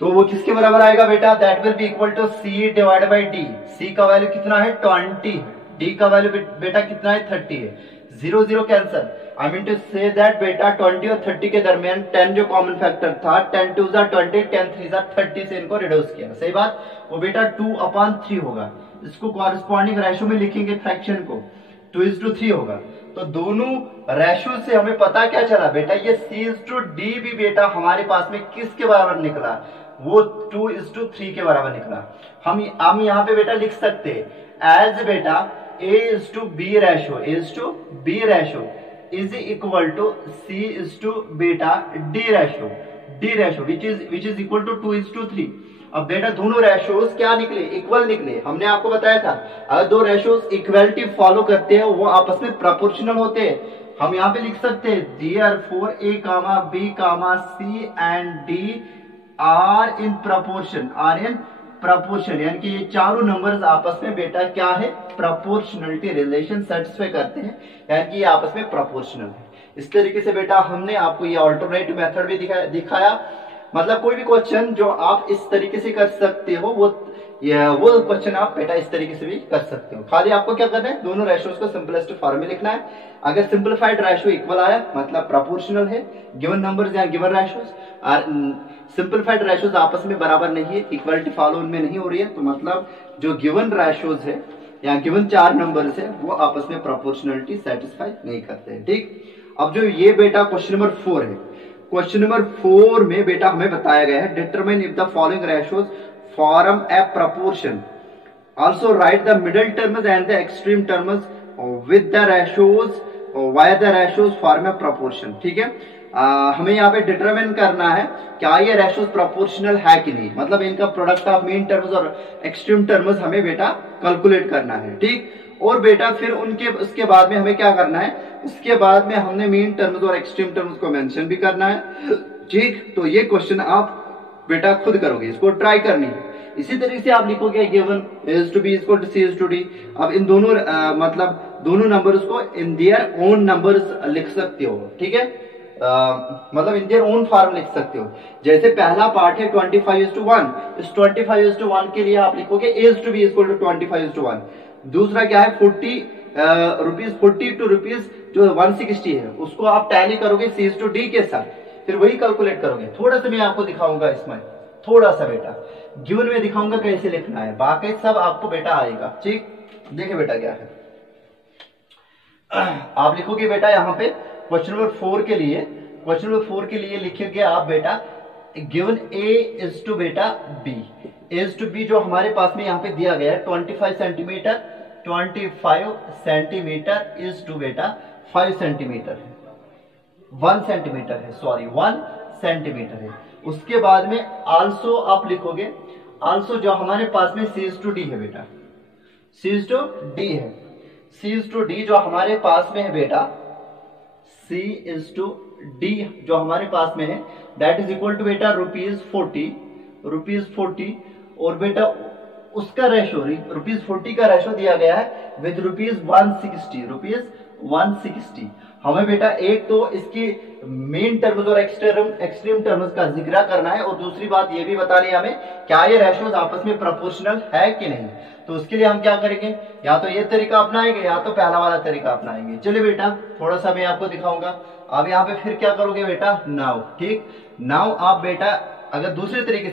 तो वो किसके बराबर आएगा बेटा, that will be equal to c divide by d। c का वैल्यू कितना है 20 है, d का वैल्यू बेटा कितना है 30 है, 0 0 cancel. I mean to say that बेटा 20 और 30 के दरमियान 10 जो कॉमन फैक्टर था, 10 2 जार 20, 10 3 जार 30 से इनको रिड्यूस किया, सही बात, वो बेटा 2/3 होगा। इसको कॉरेस्पॉन्डिंग रेशो में लिखेंगे, फ्रैक्शन को 2 is to 3 होगा। तो दोनों रेशो से हमें पता क्या चला बेटा, ये c is to d भी बेटा हमारे पास में किसके बराबर निकला, वो 2 is to 3 के बराबर निकला। हम यहाँ पे बेटा लिख सकते हैं एज बेटा a is to b ratio, a is to b ratio is equal to c is to बेटा d ratio which is equal to 2 is to 3। अब बेटा दोनों रेशोज क्या निकले, इक्वल निकले। हमने आपको बताया था अगर दो रेशोज इक्वलिटी फॉलो करते हैं वो आपस में प्रोपोर्शनल होते हैं। हम यहाँ पे लिख सकते हैं therefore a, b, c and d are in proportion, यानी कि ये चारों नंबर्स आपस में बेटा क्या है, प्रोपोर्शनलिटी रिलेशन सेटिस्फाई करते हैं, यानी कि ये आपस में प्रोपोर्शनल है। इस तरीके से बेटा हमने आपको ये अल्टरनेटिव मेथड भी दिखाया। मतलब कोई भी क्वेश्चन जो आप इस तरीके से कर सकते हो वो क्वेश्चन आप बेटा इस तरीके से भी कर सकते हो। खाली आपको क्या करना है, दोनों रेशोज को सिंपलेस्ट फॉर्म में लिखना है। अगर सिंपलीफाइड रेशो इक्वल आया मतलब प्रोपोर्शनल है, गिवन नंबर्स या गिवन रेशोज, और सिंपलीफाइड रेशोज आपस में बराबर नहीं है, इक्वलिटी फॉलो उनमें नहीं हो रही है, तो मतलब जो गिवन रेशोज है या गिवन चार नंबर्स है वो आपस में प्रोपोर्शनलिटी सेटिस्फाई नहीं करते हैं। ठीक, अब जो ये बेटा क्वेश्चन नंबर 4 है, क्वेश्चन नंबर 4 में बेटा हमें बताया गया है determine if the following ratios form A proportion, also right the middle terms and the extreme terms with the ratios via the ratios form A proportion. ठीक है, हमें यहाँ पे डिटरमाइन करना है क्या ये रेशोज प्रोपोर्शनल है कि नहीं, मतलब इनका प्रोडक्ट ऑफ मीन टर्म्स और एक्सट्रीम टर्म्स हमें बेटा कैलकुलेट करना है। ठीक, और बेटा फिर उसके बाद में हमें क्या करना है, उसके बाद में हमने मीन टर्म्स और एक्सट्रीम टर्म्स को मेंशन भी करना है। ठीक, तो ये क्वेश्चन आप बेटा खुद करोगे, इसको ट्राई करनी है। इसी तरीके से आप लिखोगे given is to b is equal to c is to d। अब इन दोनों मतलब दोनों नंबर्स को इन देयर ओन नंबर्स लिख सकते हो। ठीक है, मतलब इन देयर ओन फॉर्म लिख सकते हो। जैसे पहला पार्ट है 25:1, इस 25:1 के लिए आप लिखोगे a is to b is equal to 25:1। दूसरा क्या है 40 to रुपीज जो 160 है उसको आप टैली करोगे c is to d के साथ, फिर वही कैलकुलेट करोगे। थोड़ा सा मैं आपको दिखाऊंगा इसमें, थोड़ा सा बेटा गिवन में दिखाऊंगा कैसे लिखना है, बाकी सब आपको बेटा आएगा। ठीक, देखिए बेटा क्या है, आप लिखोगे बेटा यहाँ पे क्वेश्चन नंबर 4 के लिए लिखोगे आप बेटा गिवन a is to बेटा b, a is to b जो हमारे पास में यहाँ पे दिया गया है 25 सेंटीमीटर is to बेटा 5 सेंटीमीटर है, 1 सेंटीमीटर है, सॉरी 1 सेंटीमीटर है। उसके बाद में आल्सो आप लिखोगे, आल्सो जो हमारे पास में c is to d है बेटा, c is to d है, c is to d जो हमारे पास में है बेटा, c is to d जो हमारे पास में है दैट इज इक्वल टू बेटा ₹40 और बेटा उसका रेशो ₹40 का रेशो दिया गया है विद ₹160 हमें बेटा एक तो इसकी मेन टर्म्स और एक्सट्रीम टर्म्स का जिक्र करना है और दूसरी बात ये भी बतानी है हमें क्या ये रेशोज आपस में प्रोपोर्शनल है कि नहीं। तो उसके लिए हम क्या करेंगे, या तो ये तरीका अपनाएंगे या तो पहला वाला तरीका अपनाएंगे। चलिए बेटा थोड़ा सा मैं आपको दिखाऊंगा। अब यहाँ पे फिर क्या करोगे बेटा, नाउ, ठीक, नाउ आप बेटा अगर दूसरे तरीके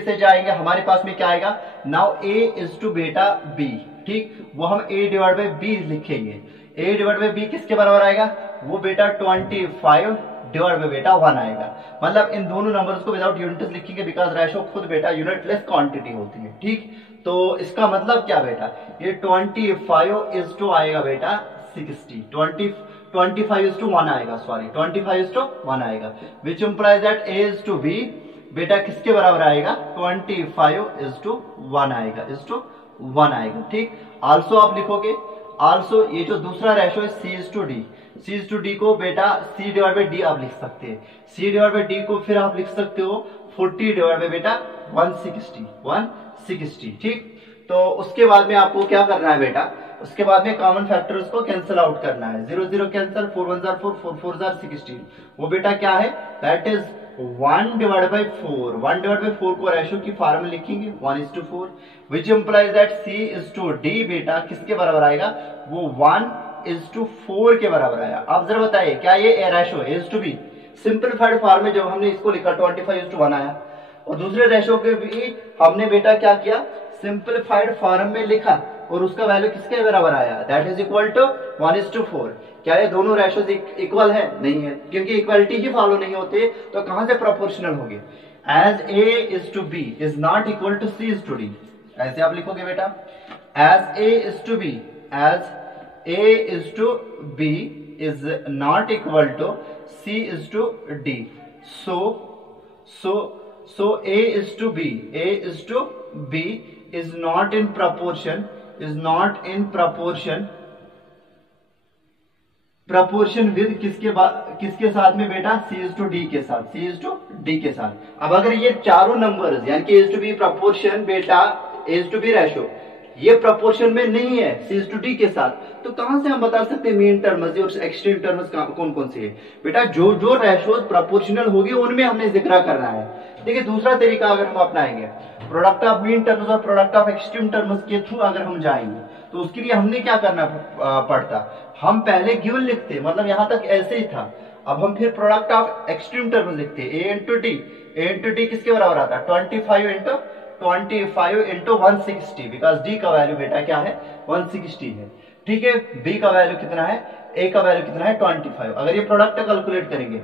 से जाएंगे हमारे पास में क्या आएगा, नाउ a इज टू बेटा b, ठीक, वो हम a डिवाइड बाई b लिखेंगे। a डिवाइड बाई b किसके बराबर आएगा, वो बेटा 25 डिवाइड बाई बेटा 1 आएगा। मतलब इन दोनों नंबर्स को विदाउट यूनिट्स लिखेंगे बिकॉज रेशो खुद बेटा यूनिटलेस क्वांटिटी होती है, ठीक। तो इसका मतलब क्या बेटा, ये 25 इज टू आएगा बेटा 60, 25 इज टू 1 आएगा, सॉरी 25 इज टू 1 आएगा, which implies that a is to b बेटा किसके बराबर आएगा, 25 इज टू 1 आएगा, ठीक। आल्सो आप लिखोगे, आल्सो ये जो दूसरा रेशो है c इज टू d को बेटा c डिवाइड बाई d आप लिख सकते हैं, c डिवाइड बाई d को फिर आप लिख सकते हो 40 डिवाइड बाई बेटा 160, ठीक। तो उसके बाद में आपको क्या करना है बेटा, उसके बाद में कॉमन फैक्टर्स को कैंसिल आउट करना है, 0 0 कैंसिल, 4 1 4 4 4 4 16, वो बेटा क्या है, दैट इज 1 डिवाइड बाई 4 को रेशो की फॉर्म में लिखेंगे 1:4, which implies that c is to d बेटा किसके बराबर आएगा, वो 1:4 के बराबर आया। आप जरा बताइए क्या ये ratio a is to b simplified form में जब हमने इसको लिखा 25:1 आया, और दूसरे रेशो के भी हमने बेटा क्या किया, सिंपलीफाइड फॉर्म में लिखा और उसका वैल्यू किसके बराबर आया, दैट इज इक्वल टू 1:4। क्या ये दोनों रेशोज इक्वल है, नहीं है, क्योंकि इक्वलिटी ही फॉलो नहीं होते तो कहां से प्रोपोर्शनल होंगे। As a is to b is not equal to c is to d, ऐसे आप लिखोगे बेटा, as a is to b is not equal to c is to d, so a is to b is not in proportion with किसके साथ में बेटा, c is to d के साथ, अब अगर ये चारों नंबर्स यानी कि a is to b proportion बेटा a is to b ratio ये प्रोपोर्शन में नहीं है c is to d के साथ, तो कहां से हम बता सकते हैं मीन टर्म्स और एक्सट्रीम टर्म्स कौन कौन से है बेटा, जो रेशोज प्रोपोर्शनल होगी उनमें हमने जिक्र करना है। देखिए दूसरा तरीका अगर हम अपनाएंगे, प्रोडक्ट ऑफ मीन टर्म्स और प्रोडक्ट ऑफ एक्सट्रीम टर्म्स के थ्रू अगर हम जाएंगे तो उसके लिए हमने क्या करना पड़ता, हम पहले गिवन लिखते, मतलब यहां तक ऐसे ही था, अब हम फिर प्रोडक्ट ऑफ एक्सट्रीम टर्म्स लिखते, a इंटू डी किसके बराबर आता है, 25 इंटू 160, बिकॉज डी का वैल्यू बेटा क्या है 160 है, ठीक है। बी का वैल्यू कितना है, ए का वैल्यू कितना है 25। अगर ये प्रोडक्ट कैलकुलेट करेंगे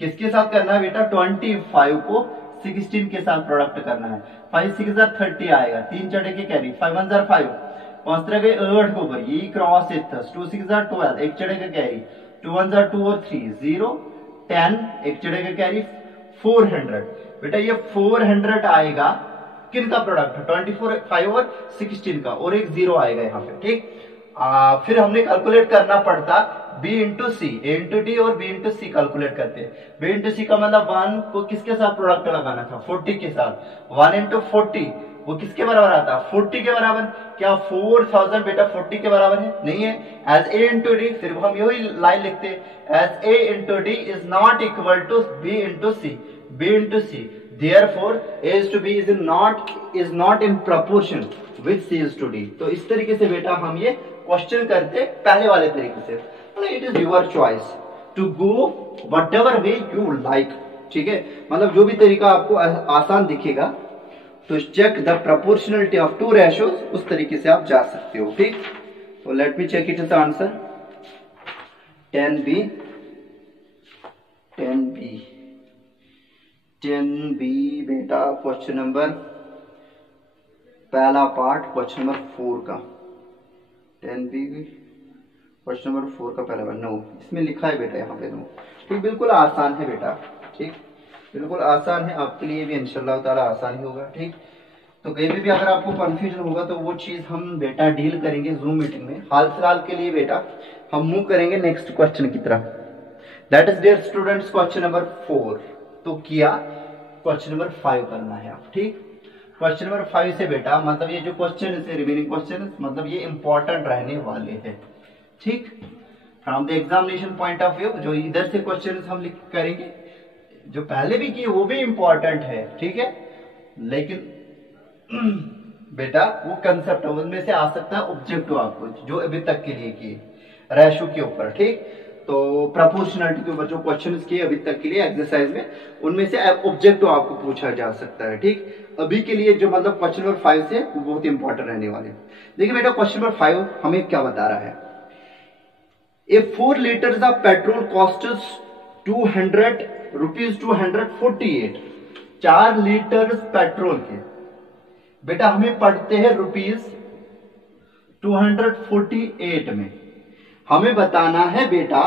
किसके साथ करना है बेटा, 25 को 16 के साथ प्रोडक्ट करना है, 5 6 30 आएगा, 3 चढ़े के कैरी, 5 1 5 5 तरह के 8 के ऊपर ये क्रॉस 2 6 12 एक चढ़े का कैरी, 2 1 2 और 3 0 10 एक चढ़े का कैरी 400 बेटा, ये 400 आएगा किन का प्रोडक्ट, 24 5 और 16 का, और एक 0 आएगा यहाँ पे, ठीक। फिर हमने कैलकुलेट करना पड़ता b into C, a into D और b इंटू सी कैलकुलेट करते हैं। b इंटू सी का मतलब 1 को किसके साथ प्रोडक्ट लगाना था, 40 के साथ, 1 इंटू 40 वो किसके बराबर आता है, 40 के बराबर। क्या 4000 बेटा 40 के बराबर है, नहीं है। एज a इंटू डी, फिर हम यही लाइन लिखते हैं, as a into D is not equal to b into C, therefore a is to b is not in proportion with c is to d। तो इस तरीके से बेटा हम ये क्वेश्चन करते पहले वाले तरीके से, it is your choice to go whatever way you like, ठीक है। मतलब जो भी तरीका आपको आसान दिखेगा तो check the proportionality of two ratios, उस तरीके से आप जा सकते हो, ठीक। तो let me check it is answer 10b बेटा क्वेश्चन नंबर पहला पार्ट क्वेश्चन नंबर 4 का, 10b क्वेश्चन नंबर 4 का पहला पार्ट, नो इसमें लिखा है बेटा यहाँ पे नो, ठीक। बिल्कुल आसान है बेटा, ठीक, बिल्कुल आसान है, आपके लिए भी इंशाल्लाह ताला आसान ही होगा, ठीक। तो कहीं भी अगर आपको कंफ्यूजन होगा तो वो चीज हम बेटा डील करेंगे जूम मीटिंग में। हाल फिलहाल के लिए बेटा हम मूव करेंगे नेक्स्ट क्वेश्चन की तरफ, that is dear students question number 4। तो किया क्वेश्चन नंबर 5 करना है आप, ठीक। क्वेश्चन नंबर 5 से बेटा मतलब ये जो क्वेश्चन है रिमेनिंग क्वेश्चन मतलब ये इंपॉर्टेंट रहने वाले हैं, ठीक, from the examination point of view. जो इधर से क्वेश्चन हम लिख करेंगे, जो पहले भी किए वो भी इंपॉर्टेंट है, ठीक है, लेकिन बेटा वो कंसेप्ट उनमें से आ सकता है ऑब्जेक्टिव आपको, जो अभी तक के लिए किए रेशो के ऊपर, ठीक, तो प्रोपोर्शनलिटी के ऊपर जो क्वेश्चन किए अभी तक के लिए एक्सरसाइज में, उनमें से ऑब्जेक्टिव आपको पूछा जा सकता है, ठीक। अभी के लिए जो मतलब क्वेश्चन नंबर 5 से वो बहुत इंपॉर्टेंट रहने वाले। देखिए बेटा क्वेश्चन नंबर 5 हमें क्या बता रहा है, ए 4 litres of petrol costs 200 rupees 248, 4 litre petrol के बेटा हमें पड़ते हैं रुपीज 248 में। हमें बताना है बेटा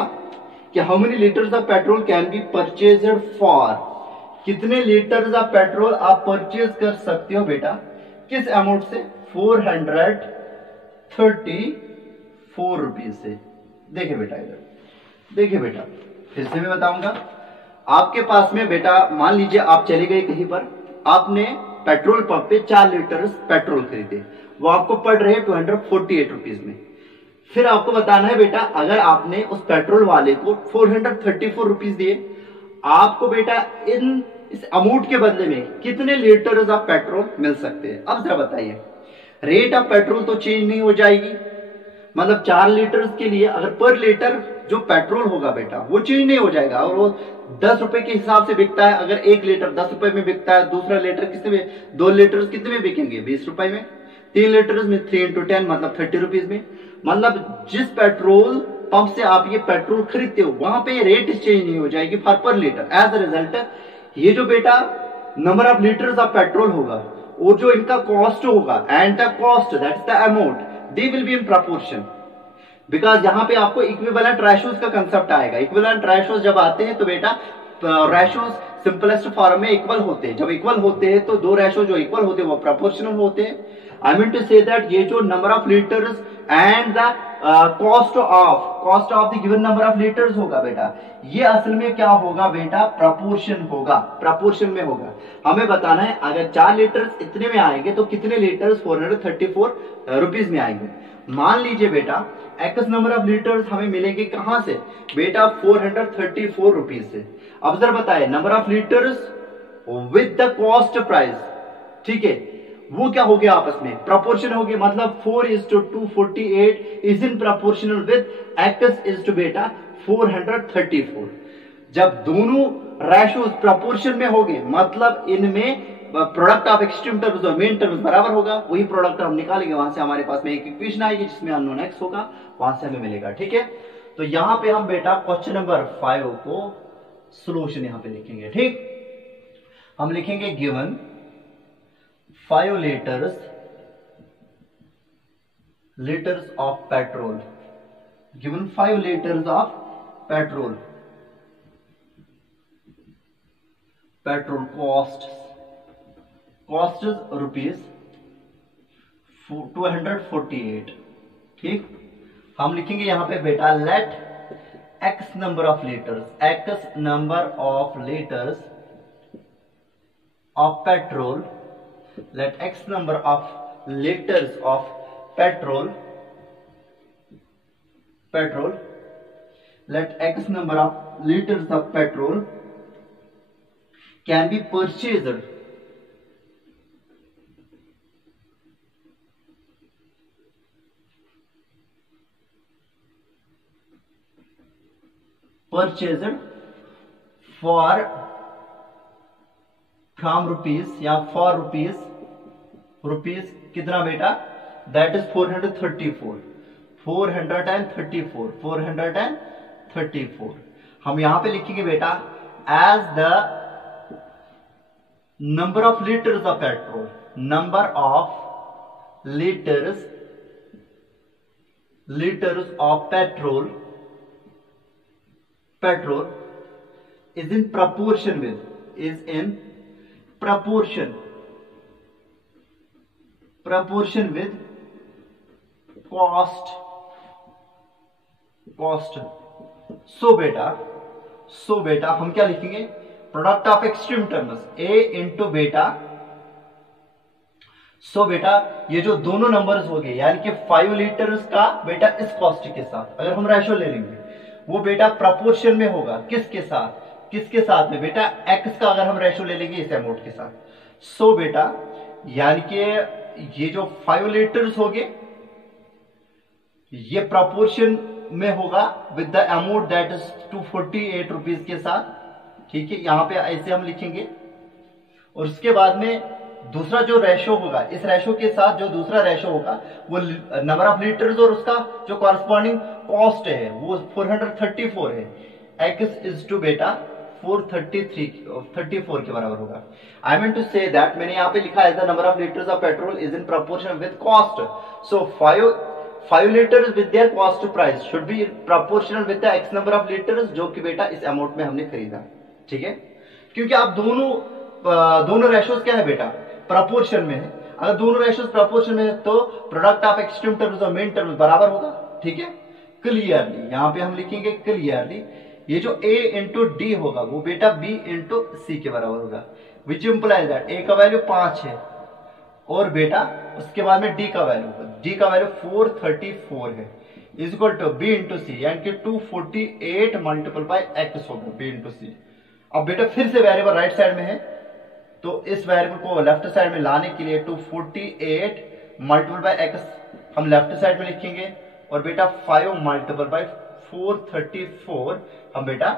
कि how many litres of petrol can be purchased for, कितने लीटर्स ऑफ पेट्रोल आप परचेज कर सकते हो बेटा, किस अमाउंट से, 434 रुपीज से। देखिए बेटा इधर, देखिए बेटा फिर से मैं बताऊंगा, आपके पास में बेटा मान लीजिए आप चले गए कहीं पर, आपने पेट्रोल पंप पे 4 लीटर पेट्रोल खरीदे, वो आपको पड़ रहे 248 रुपीज में। फिर आपको बताना है बेटा अगर आपने उस पेट्रोल वाले को 434 रुपीज दिए, आपको बेटा इस अमाउंट के बदले में कितने लीटर ऑफ पेट्रोल मिल सकते हैं। अब जरा बताइए, रेट ऑफ पेट्रोल तो चेंज नहीं हो जाएगी, मतलब 4 लीटर के लिए अगर पर लीटर जो पेट्रोल होगा बेटा वो चेंज नहीं हो जाएगा, और वो 10 रुपए के हिसाब से बिकता है। अगर 1 लीटर 10 रुपए में बिकता है, दूसरा लीटर कितने में, 2 लीटर कितने में बिकेंगे, 20 रुपए में, 3 लीटर में 3 × 10 मतलब 30 रुपीज में। मतलब जिस पेट्रोल पंप से आप ये पेट्रोल खरीदते हो वहां पे रेट चेंज नहीं हो जाएगी फॉर पर लीटर। एज अ रिजल्ट ये जो बेटा number of litres of petrol होगा और जो इनका कॉस्ट होगा and the cost that's the amount they will be in proportion, because यहाँ पे आपको इक्विवेलेंट रेशोज का कंसेप्ट आएगा। इक्विवेलेंट रेशोज जब आते हैं तो बेटा रेशोज सिंपलेस्ट फॉर्म में इक्वल होते हैं, जब इक्वल होते हैं तो दो रेशो जो इक्वल होते हैं वो प्रोपोर्शनल होते हैं। I mean to say that ये जो number of litres and the cost of the given number of litres होगा बेटा, ये असल में क्या होगा बेटा, प्रोपोर्शन होगा, प्रोपोर्शन में होगा। हमें बताना है अगर 4 लीटर्स इतने में आएंगे तो कितने लीटर्स 434 रुपीज में आएंगे। मान लीजिए बेटा एक्स नंबर ऑफ लीटर्स हमें मिलेंगे कहां से बेटा, 434 रुपीज से। अब जरा बताए number of litres with the cost price, ठीक है, वो क्या हो गया आपस में, प्रोपोर्शन हो गया, मतलब 4:248 is in proportional with X is to बेटा 434। जब दोनों रेशोज प्रोपोर्शन में होंगे मतलब इनमें प्रोडक्ट ऑफ एक्सट्रीम टर्म्स और मेन टर्म्स बराबर होगा, वही प्रोडक्ट हम निकालेंगे, वहां से हमारे पास में एक इक्वेशन आएगी जिसमें अननोन एक्स होगा, वहां से हमें मिलेगा, ठीक है। तो यहां पे हम बेटा क्वेश्चन नंबर 5 को सॉल्यूशन यहां पे लिखेंगे, ठीक। हम लिखेंगे given 5 litres of petrol, given 5 litres of petrol cost rupees 248, ठीक। हम लिखेंगे यहां पे बेटा let X number of litres of petrol, let x number of liters of petrol let x number of liters of petrol can be purchased for from rupees या for rupees कितना बेटा, that is 434। हम यहां पे लिखेंगे बेटा as the number of liters of petrol, number of liters of petrol is in proportion with cost। सो बेटा हम क्या लिखेंगे, product of extreme terms A into बेटा सो बेटा ये जो दोनों नंबर्स हो गए यानी कि 5 लीटर का बेटा इस कॉस्ट के साथ अगर हम रेशो ले लेंगे वो बेटा प्रपोर्शन में होगा किसके साथ में बेटा x का अगर हम रेशो ले लेंगे इस अमाउंट के साथ। सो बेटा यानी कि ये जो 5 लीटर्स हो गए ये प्रपोर्शन में होगा with the amount that is 248 rupees के साथ। ठीक है, यहां पे ऐसे हम लिखेंगे और उसके बाद में दूसरा जो रेशो होगा इस रेशो के साथ जो दूसरा रेशो होगा वो नंबर ऑफ लीटर्स और उसका जो कॉरस्पॉन्डिंग कॉस्ट है वो 434 है। x इज टू बेटा 434 के बराबर होगा। I mean to say that मैंने यहाँ पे लिखा है the number of litres of petrol is in proportion with cost. So 5 litres with their cost price should be proportional with the x number of litres जो कि बेटा इस amount में हमने खरीदा। ठीक है, क्योंकि आप दोनों रेशोज क्या है बेटा प्रपोर्शन में है। अगर दोनों रेशोज प्रपोर्शन में है तो प्रोडक्ट ऑफ एक्सट्रीम टर्म्स और मेन टर्म्स बराबर होगा। ठीक है, क्लियरली यहां पे हम लिखेंगे क्लियरली ये जो a इंटू डी होगा वो बेटा b इंटू सी के बराबर होगा विच इंप्लाइज दैट a का वैल्यू 5 है और बेटा उसके बाद में d का वैल्यू 434 है is equal to b into C यानी कि 248 मल्टीपल बाय x होगा b इंटू सी। अब बेटा फिर से वेरिएबल राइट साइड में है तो इस वेरिएबल को लेफ्ट साइड में लाने के लिए 248 मल्टीपल बाय x हम लेफ्ट साइड में लिखेंगे और बेटा 5 मल्टीपल बाय 434 हम बेटा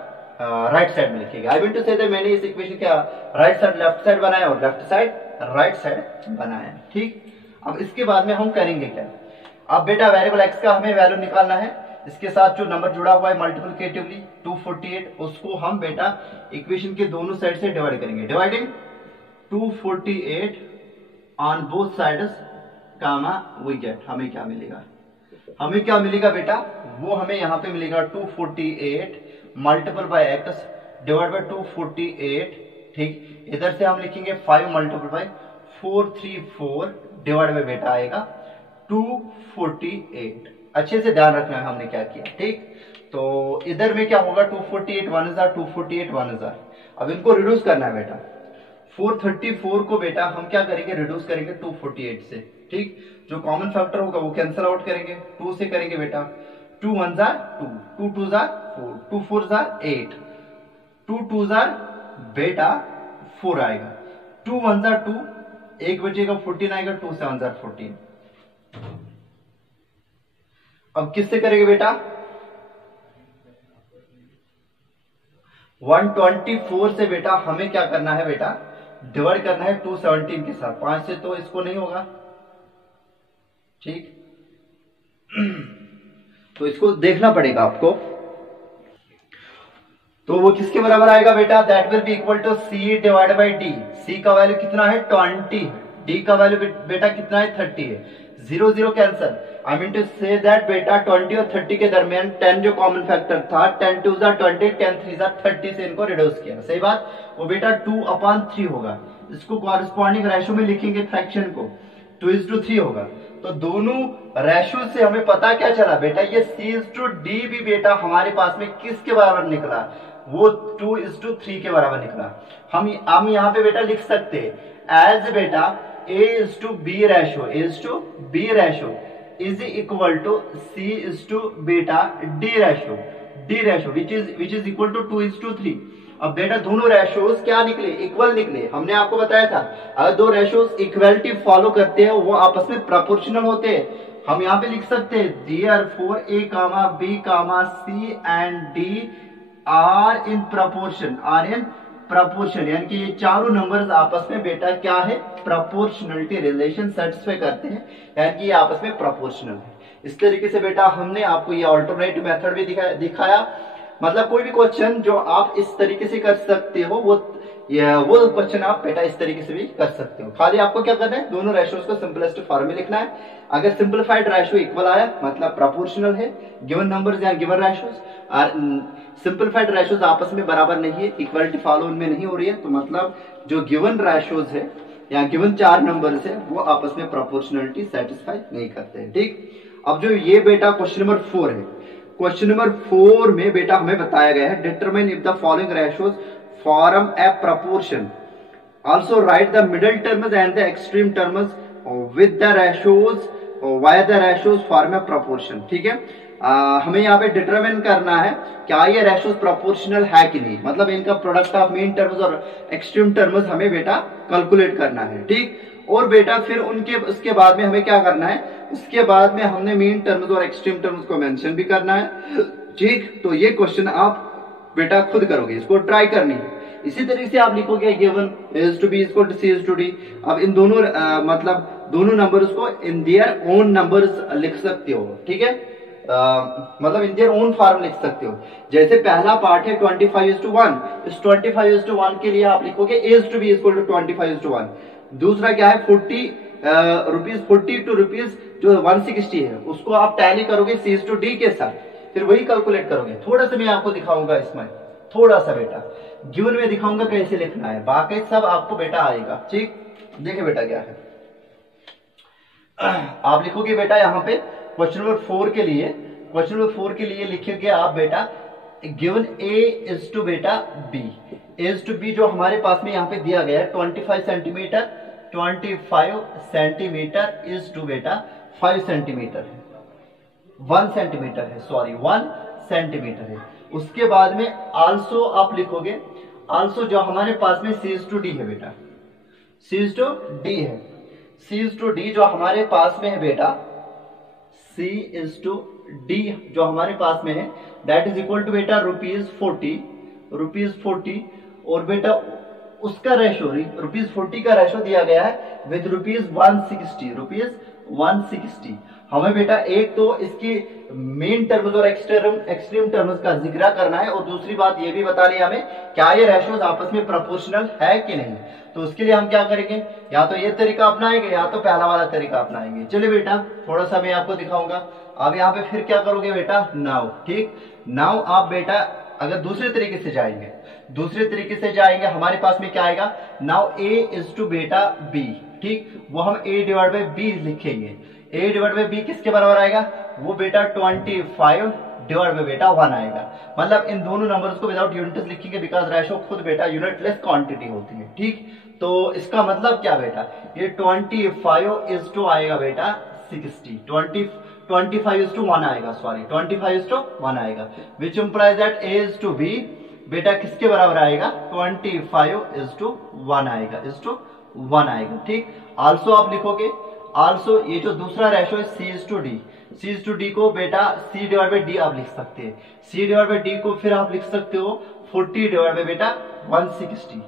राइट साइड में लिखेंगे। I mean to say that मैंने इस इक्वेशन का राइट साइड लेफ्ट साइड बनाया और लेफ्ट साइड राइट साइड बनाया। ठीक, अब इसके बाद में हम करेंगे क्या, अब बेटा वेरिएबल x का हमें वैल्यू निकालना है। इसके साथ जो नंबर जुड़ा हुआ है मल्टीप्लिकेटिवली 248 उसको हम बेटा इक्वेशन के दोनों साइड से डिवाइड करेंगे। Dividing 248 on both sides comma we get हमें क्या मिलेगा बेटा वो हमें यहाँ पे मिलेगा 248 multiple by x divide by 248। ठीक, इधर से हम लिखेंगे 5 मल्टीपल बाय 434 डिवाइड बाय बेटा आएगा 248। अच्छे से ध्यान रखना है हमने क्या किया। ठीक, तो इधर में क्या होगा 248 1 हजार 248 1 हजार। अब इनको रिड्यूस करना है बेटा 434 को बेटा हम क्या करेंगे रिड्यूस करेंगे 248 से। ठीक, जो कॉमन फैक्टर होगा वो कैंसिल आउट करेंगे 2 से करेंगे बेटा 2 1 जार 2 2 2 जार 4 2 4 जार 8 2 2 जार बेटा 4 आएगा 2 1 जार 2 एक बचेगा 14 आएगा 2 7 जार 14। अब किससे करेंगे बेटा 124 से बेटा हमें क्या करना है बेटा डिवाइड करना है 217 के साथ। 5 से तो इसको नहीं होगा। ठीक, तो इसको देखना पड़ेगा आपको। तो वो किसके बराबर आएगा बेटा that will be equal to C divide by D. C का वैल्यू कितना है 20, डी का वैल्यू बेटा कितना है 30 है। 0 0 cancel. I mean to say that बेटा 20 और 30 के दरमियान 10 जो कॉमन फैक्टर था 10 2 20 10 3 30 से इनको रिड्यूस किया। सही बात, वो बेटा 2/3 होगा। इसको कॉरस्पॉन्डिंग रेशो में लिखेंगे फ्रैक्शन को 2:3 होगा। तो दोनों रेशो से हमें पता क्या चला बेटा ये C/D भी बेटा हमारे पास में किसके बराबर निकला वो 2:3 के बराबर निकला। हम यहाँ पे बेटा लिख सकते हैं एज बेटा A/B ratio is equal to C बेटा D ratio which is equal to 2:3। अब बेटा दोनों रेशोज क्या निकले इक्वल निकले। हमने आपको बताया था अगर दो रेशोज इक्वलिटी फॉलो करते हैं वो आपस में प्रोपोर्शनल होते हैं। हम यहाँ पे लिख सकते हैं therefore A, B, C and D are in proportion यानी कि ये चारों नंबर्स आपस में बेटा क्या है प्रोपोर्शनलिटी रिलेशन सेटिस्फाई करते हैं यानी कि ये आपस में प्रोपोर्शनल है। इस तरीके से बेटा हमने आपको ये अल्टरनेटिव मेथड भी दिखाया। मतलब कोई भी क्वेश्चन जो आप इस तरीके से कर सकते हो वो क्वेश्चन आप बेटा इस तरीके से भी कर सकते हो। खाली आपको क्या करना है दोनों रेशोज को सिंपलेस्ट फॉर्म में लिखना है। अगर सिंपलीफाइड रेशो इक्वल आया मतलब प्रोपोर्शनल है गिवन नंबर्स या गिवन रेशोज और सिंपलीफाइड रेशोज आपस में बराबर नहीं है इक्वलिटी फॉलो उनमें नहीं हो रही है तो मतलब जो गिवन रेशोज है या गिवन 4 नंबर्स है वो आपस में प्रोपोर्शनलिटी सेटिस्फाई नहीं करते हैं। ठीक, अब जो ये बेटा क्वेश्चन नंबर 4 है क्वेश्चन नंबर 4 में बेटा हमें बताया गया है determine if the following ratios form A proportion also right the middle terms and the extreme terms with the ratios via the ratios form A proportion. ठीक है, हमें यहाँ पे डिटरमिन करना है क्या ये रेशोज प्रोपोर्शनल है कि नहीं, मतलब इनका प्रोडक्ट ऑफ मीन टर्म्स और एक्सट्रीम टर्म्स हमें बेटा कैलकुलेट करना है। ठीक, और बेटा फिर उसके बाद में हमें क्या करना है, उसके बाद में हमने मीन टर्म्स और एक्सट्रीम टर्म्स को मेंशन भी करना है। ठीक, तो ये क्वेश्चन आप बेटा खुद करोगे, इसको ट्राई करनी है। इसी तरीके से आप लिखोगे given is to be equal to C is to D. अब इन दोनों मतलब दोनों नंबर्स को इन देयर ओन नंबर्स लिख सकते हो। ठीक है, मतलब इन देयर ओन फॉर्म लिख सकते हो। जैसे पहला पार्ट है 25:1, इस 25:1 के लिए आप लिखोगे is to be equal to 25:1। दूसरा क्या है 40 टू रुपीज जो 160 है उसको आप टैली करोगे सी इज टू डी के साथ, फिर वही कैलकुलेट करोगे। थोड़ा सा मैं आपको दिखाऊंगा इसमें, थोड़ा सा बेटा गिवन में दिखाऊंगा कैसे लिखना है, बाकी सब आपको बेटा आएगा। ठीक, देखिए बेटा क्या है, आप लिखोगे बेटा यहाँ पे क्वेश्चन नंबर 4 के लिए लिखोगे आप बेटा गिवन ए इज टू बेटा बी। इज टू बी जो हमारे पास में यहाँ पे दिया गया है 25 सेंटीमीटर इज टू बेटा 5 सेंटीमीटर है, 1 सेंटीमीटर है, सॉरी 1 सेंटीमीटर है। उसके बाद में आल्सो आप लिखोगे, आल्सो जो हमारे पास में सी इज टू डी है बेटा, सी इज टू डी है, सी इज टू डी जो हमारे पास में है बेटा, सी इज टू डी जो हमारे पास में है दैट इज इक्वल टू बेटा ₹40 और बेटा उसका रेशो ₹40 का रेशो दिया गया है विद ₹160। हमें बेटा एक तो इसकी मेन टर्म्स और एक्सट्रीम टर्म्स का जिक्र करना है और दूसरी बात ये भी बतानी है हमें क्या ये रेशोज आपस में प्रोपोर्शनल है कि नहीं। तो उसके लिए हम क्या करेंगे, या तो ये तरीका अपनाएंगे या तो पहला वाला तरीका अपनाएंगे। चलिए बेटा थोड़ा सा मैं आपको दिखाऊंगा। अब यहाँ पे फिर क्या करोगे बेटा नाउ। ठीक, नाउ आप बेटा अगर दूसरे तरीके से जाएंगे हमारे पास में क्या आएगा, नाउ ए इज टू बेटा बी। ठीक, वो हम a डिवाइड बाई बी लिखेंगे। a डिवाइड बाई बी किसके बराबर आएगा, वो बेटा 25 डिवाइड बाई बेटा 1 आएगा। मतलब इन दोनों नंबर्स को विदाउट यूनिट्स लिखेंगे बिकॉज रेशो खुद बेटा यूनिटलेस क्वांटिटी होती है। ठीक, तो इसका मतलब क्या बेटा, ये 25 इज टू आएगा बेटा 60, 25 इज टू 1 आएगा, सॉरी 25 इज टू 1 आएगा, which implies that a is to B बेटा किसके बराबर आएगा, 25 इज टू 1 आएगा, इज टू 1 आएगा। ठीक, आल्सो आप लिखोगे, आल्सो ये जो दूसरा रेशो है सी इज टू डी को बेटा सी डिवाइड बाई डी आप लिख सकते हैं, सी डिवाइड बाई डी को फिर आप लिख सकते हो 40 डिवाइड बाई बेटा 160।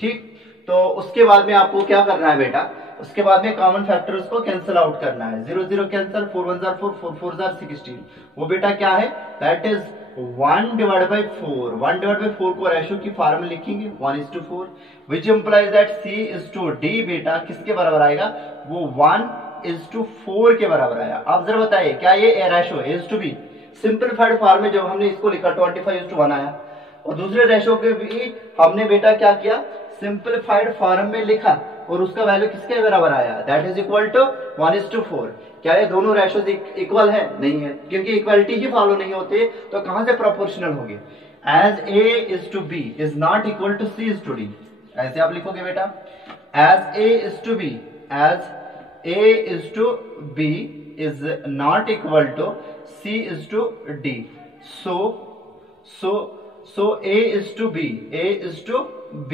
ठीक, तो उसके बाद में आपको क्या करना है बेटा, उसके बाद में कॉमन फैक्टर्स को कैंसिल आउट करना है। 0 0 कैंसिल, 4 1 4 4 4 4 16। वो बेटा क्या है, that is 1 divide by 4। 1 divide by 4 को रेशो की फॉर्म में लिखेंगे 1:4, which implies that C is to D बेटा किसके बराबर आएगा, वो 1:4 के बराबर आया। आप जरा बताइए क्या ये ratio is to be simplified form में जब हमने इसको लिखा 25:1 आया, और दूसरे रेशो के भी हमने बेटा क्या किया, सिंपलीफाइड फॉर्म में लिखा और उसका वैल्यू किसके बराबर आया, दैट इज इक्वल टू 1:4। क्या ये दोनों रेशोज इक्वल है, नहीं है, क्योंकि इक्वलिटी ही फॉलो नहीं होती तो कहां से प्रोपोर्शनल होगी। As A is to B is not equal to C is to D, ऐसे आप लिखोगे बेटा, as A is to B is not equal to C is to D, so a is to b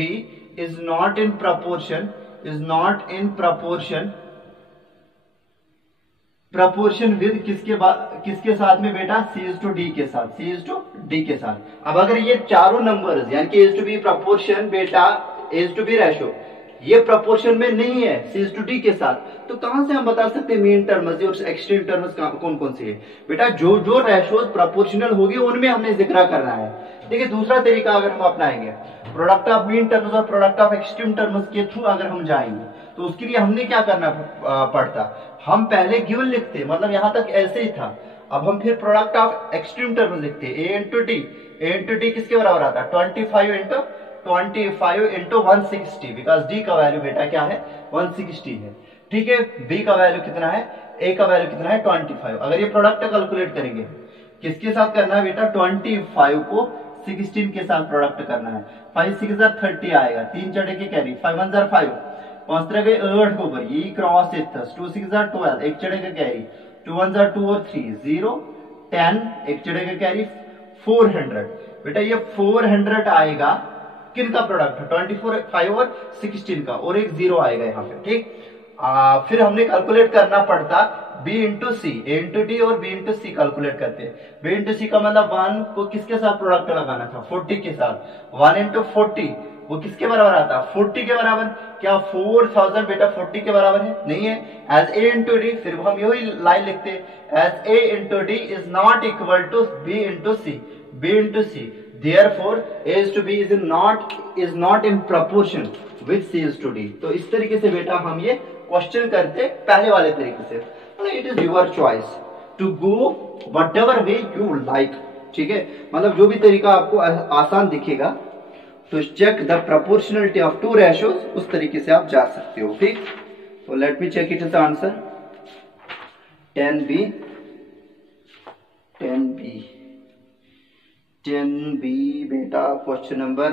is not in proportion with किसके साथ में बेटा, c is to d के साथ। अब अगर ये चारों नंबर्स यानी कि a is to b proportion बेटा a is to b ratio ये प्रोपोर्शन में नहीं है c is to d के साथ, तो कहां से हम बता सकते हैं मीन टर्म्स और एक्सट्रीम टर्म्स कौन कौन से है बेटा, जो रेशोज प्रोपोर्शनल होगी उनमें हमने जिक्र करना है। देखिए दूसरा तरीका अगर हम अपनाएंगे, प्रोडक्ट ऑफ मीन टर्म्स और प्रोडक्ट ऑफ एक्सट्रीम टर्म्स के थ्रू अगर हम जाएंगे तो उसके लिए हमने क्या करना पड़ता, हम पहले गिवन लिखते, मतलब यहां तक ऐसे ही था, अब हम फिर प्रोडक्ट ऑफ एक्सट्रीम टर्म्स लिखते, a इंटू डी किसके बराबर आता है, 25 इंटू 160, बिकॉज डी का वैल्यू बेटा क्या है 160 है। ठीक है, बी का वैल्यू कितना है, ए का वैल्यू कितना है 25। अगर ये प्रोडक्ट कैलकुलेट करेंगे किसके साथ करना है बेटा, 25 को 16 के साथ प्रोडक्ट करना है, 5 6 30 आएगा, 3 चढ़े के कैरी, 5 1 5 5 तरह के 8 के ऊपर ये क्रॉस 2 6 12 एक चढ़ेगा कैरी 2 1 2 और 3 0 10 एक चढ़ेगा कैरी 400। बेटा ये 400 आएगा किन का प्रोडक्ट 24 5 और 16 का, और एक 0 आएगा यहाँ पे। ठीक, फिर हमने कैलकुलेट करना पड़ता b into C, a into D और b इंटू सी कैलकुलेट करते हैं। b इंटू सी का मतलब 1 को किसके साथ प्रोडक्ट लगाना था 40 के साथ, 1 इंटू 40 वो किसके बराबर आता 40 के बराबर। क्या 4000 बेटा 40 के बराबर है? नहीं है। एज a इंटू डी, फिर हम यही लाइन लिखते हैं as a into D is not equal to b into C, b into C, therefore a is to b is not in proportion with c is to d। तो इस तरीके से बेटा हम ये क्वेश्चन करते पहले वाले तरीके से। It is your choice to go whatever way you like. ठीक है, मतलब जो भी तरीका आपको आसान दिखेगा, तो check the proportionality of two ratios, उस तरीके से आप जा सकते हो। ठीक, तो let me check it is answer 10b 10b बेटा क्वेश्चन नंबर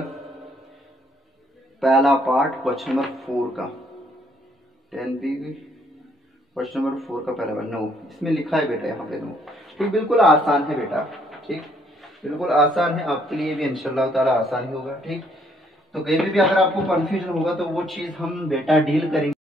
पहला पार्ट क्वेश्चन नंबर 4 का 10b क्वेश्चन नंबर 4 का पहला पार्ट 9 इसमें लिखा है बेटा यहाँ पे 9। ठीक, बिल्कुल आसान है बेटा। ठीक, बिल्कुल आसान है, आपके लिए भी इंशाल्लाह ताला आसान ही होगा। ठीक, तो कहीं भी अगर आपको कंफ्यूजन होगा तो वो चीज हम बेटा डील करेंगे।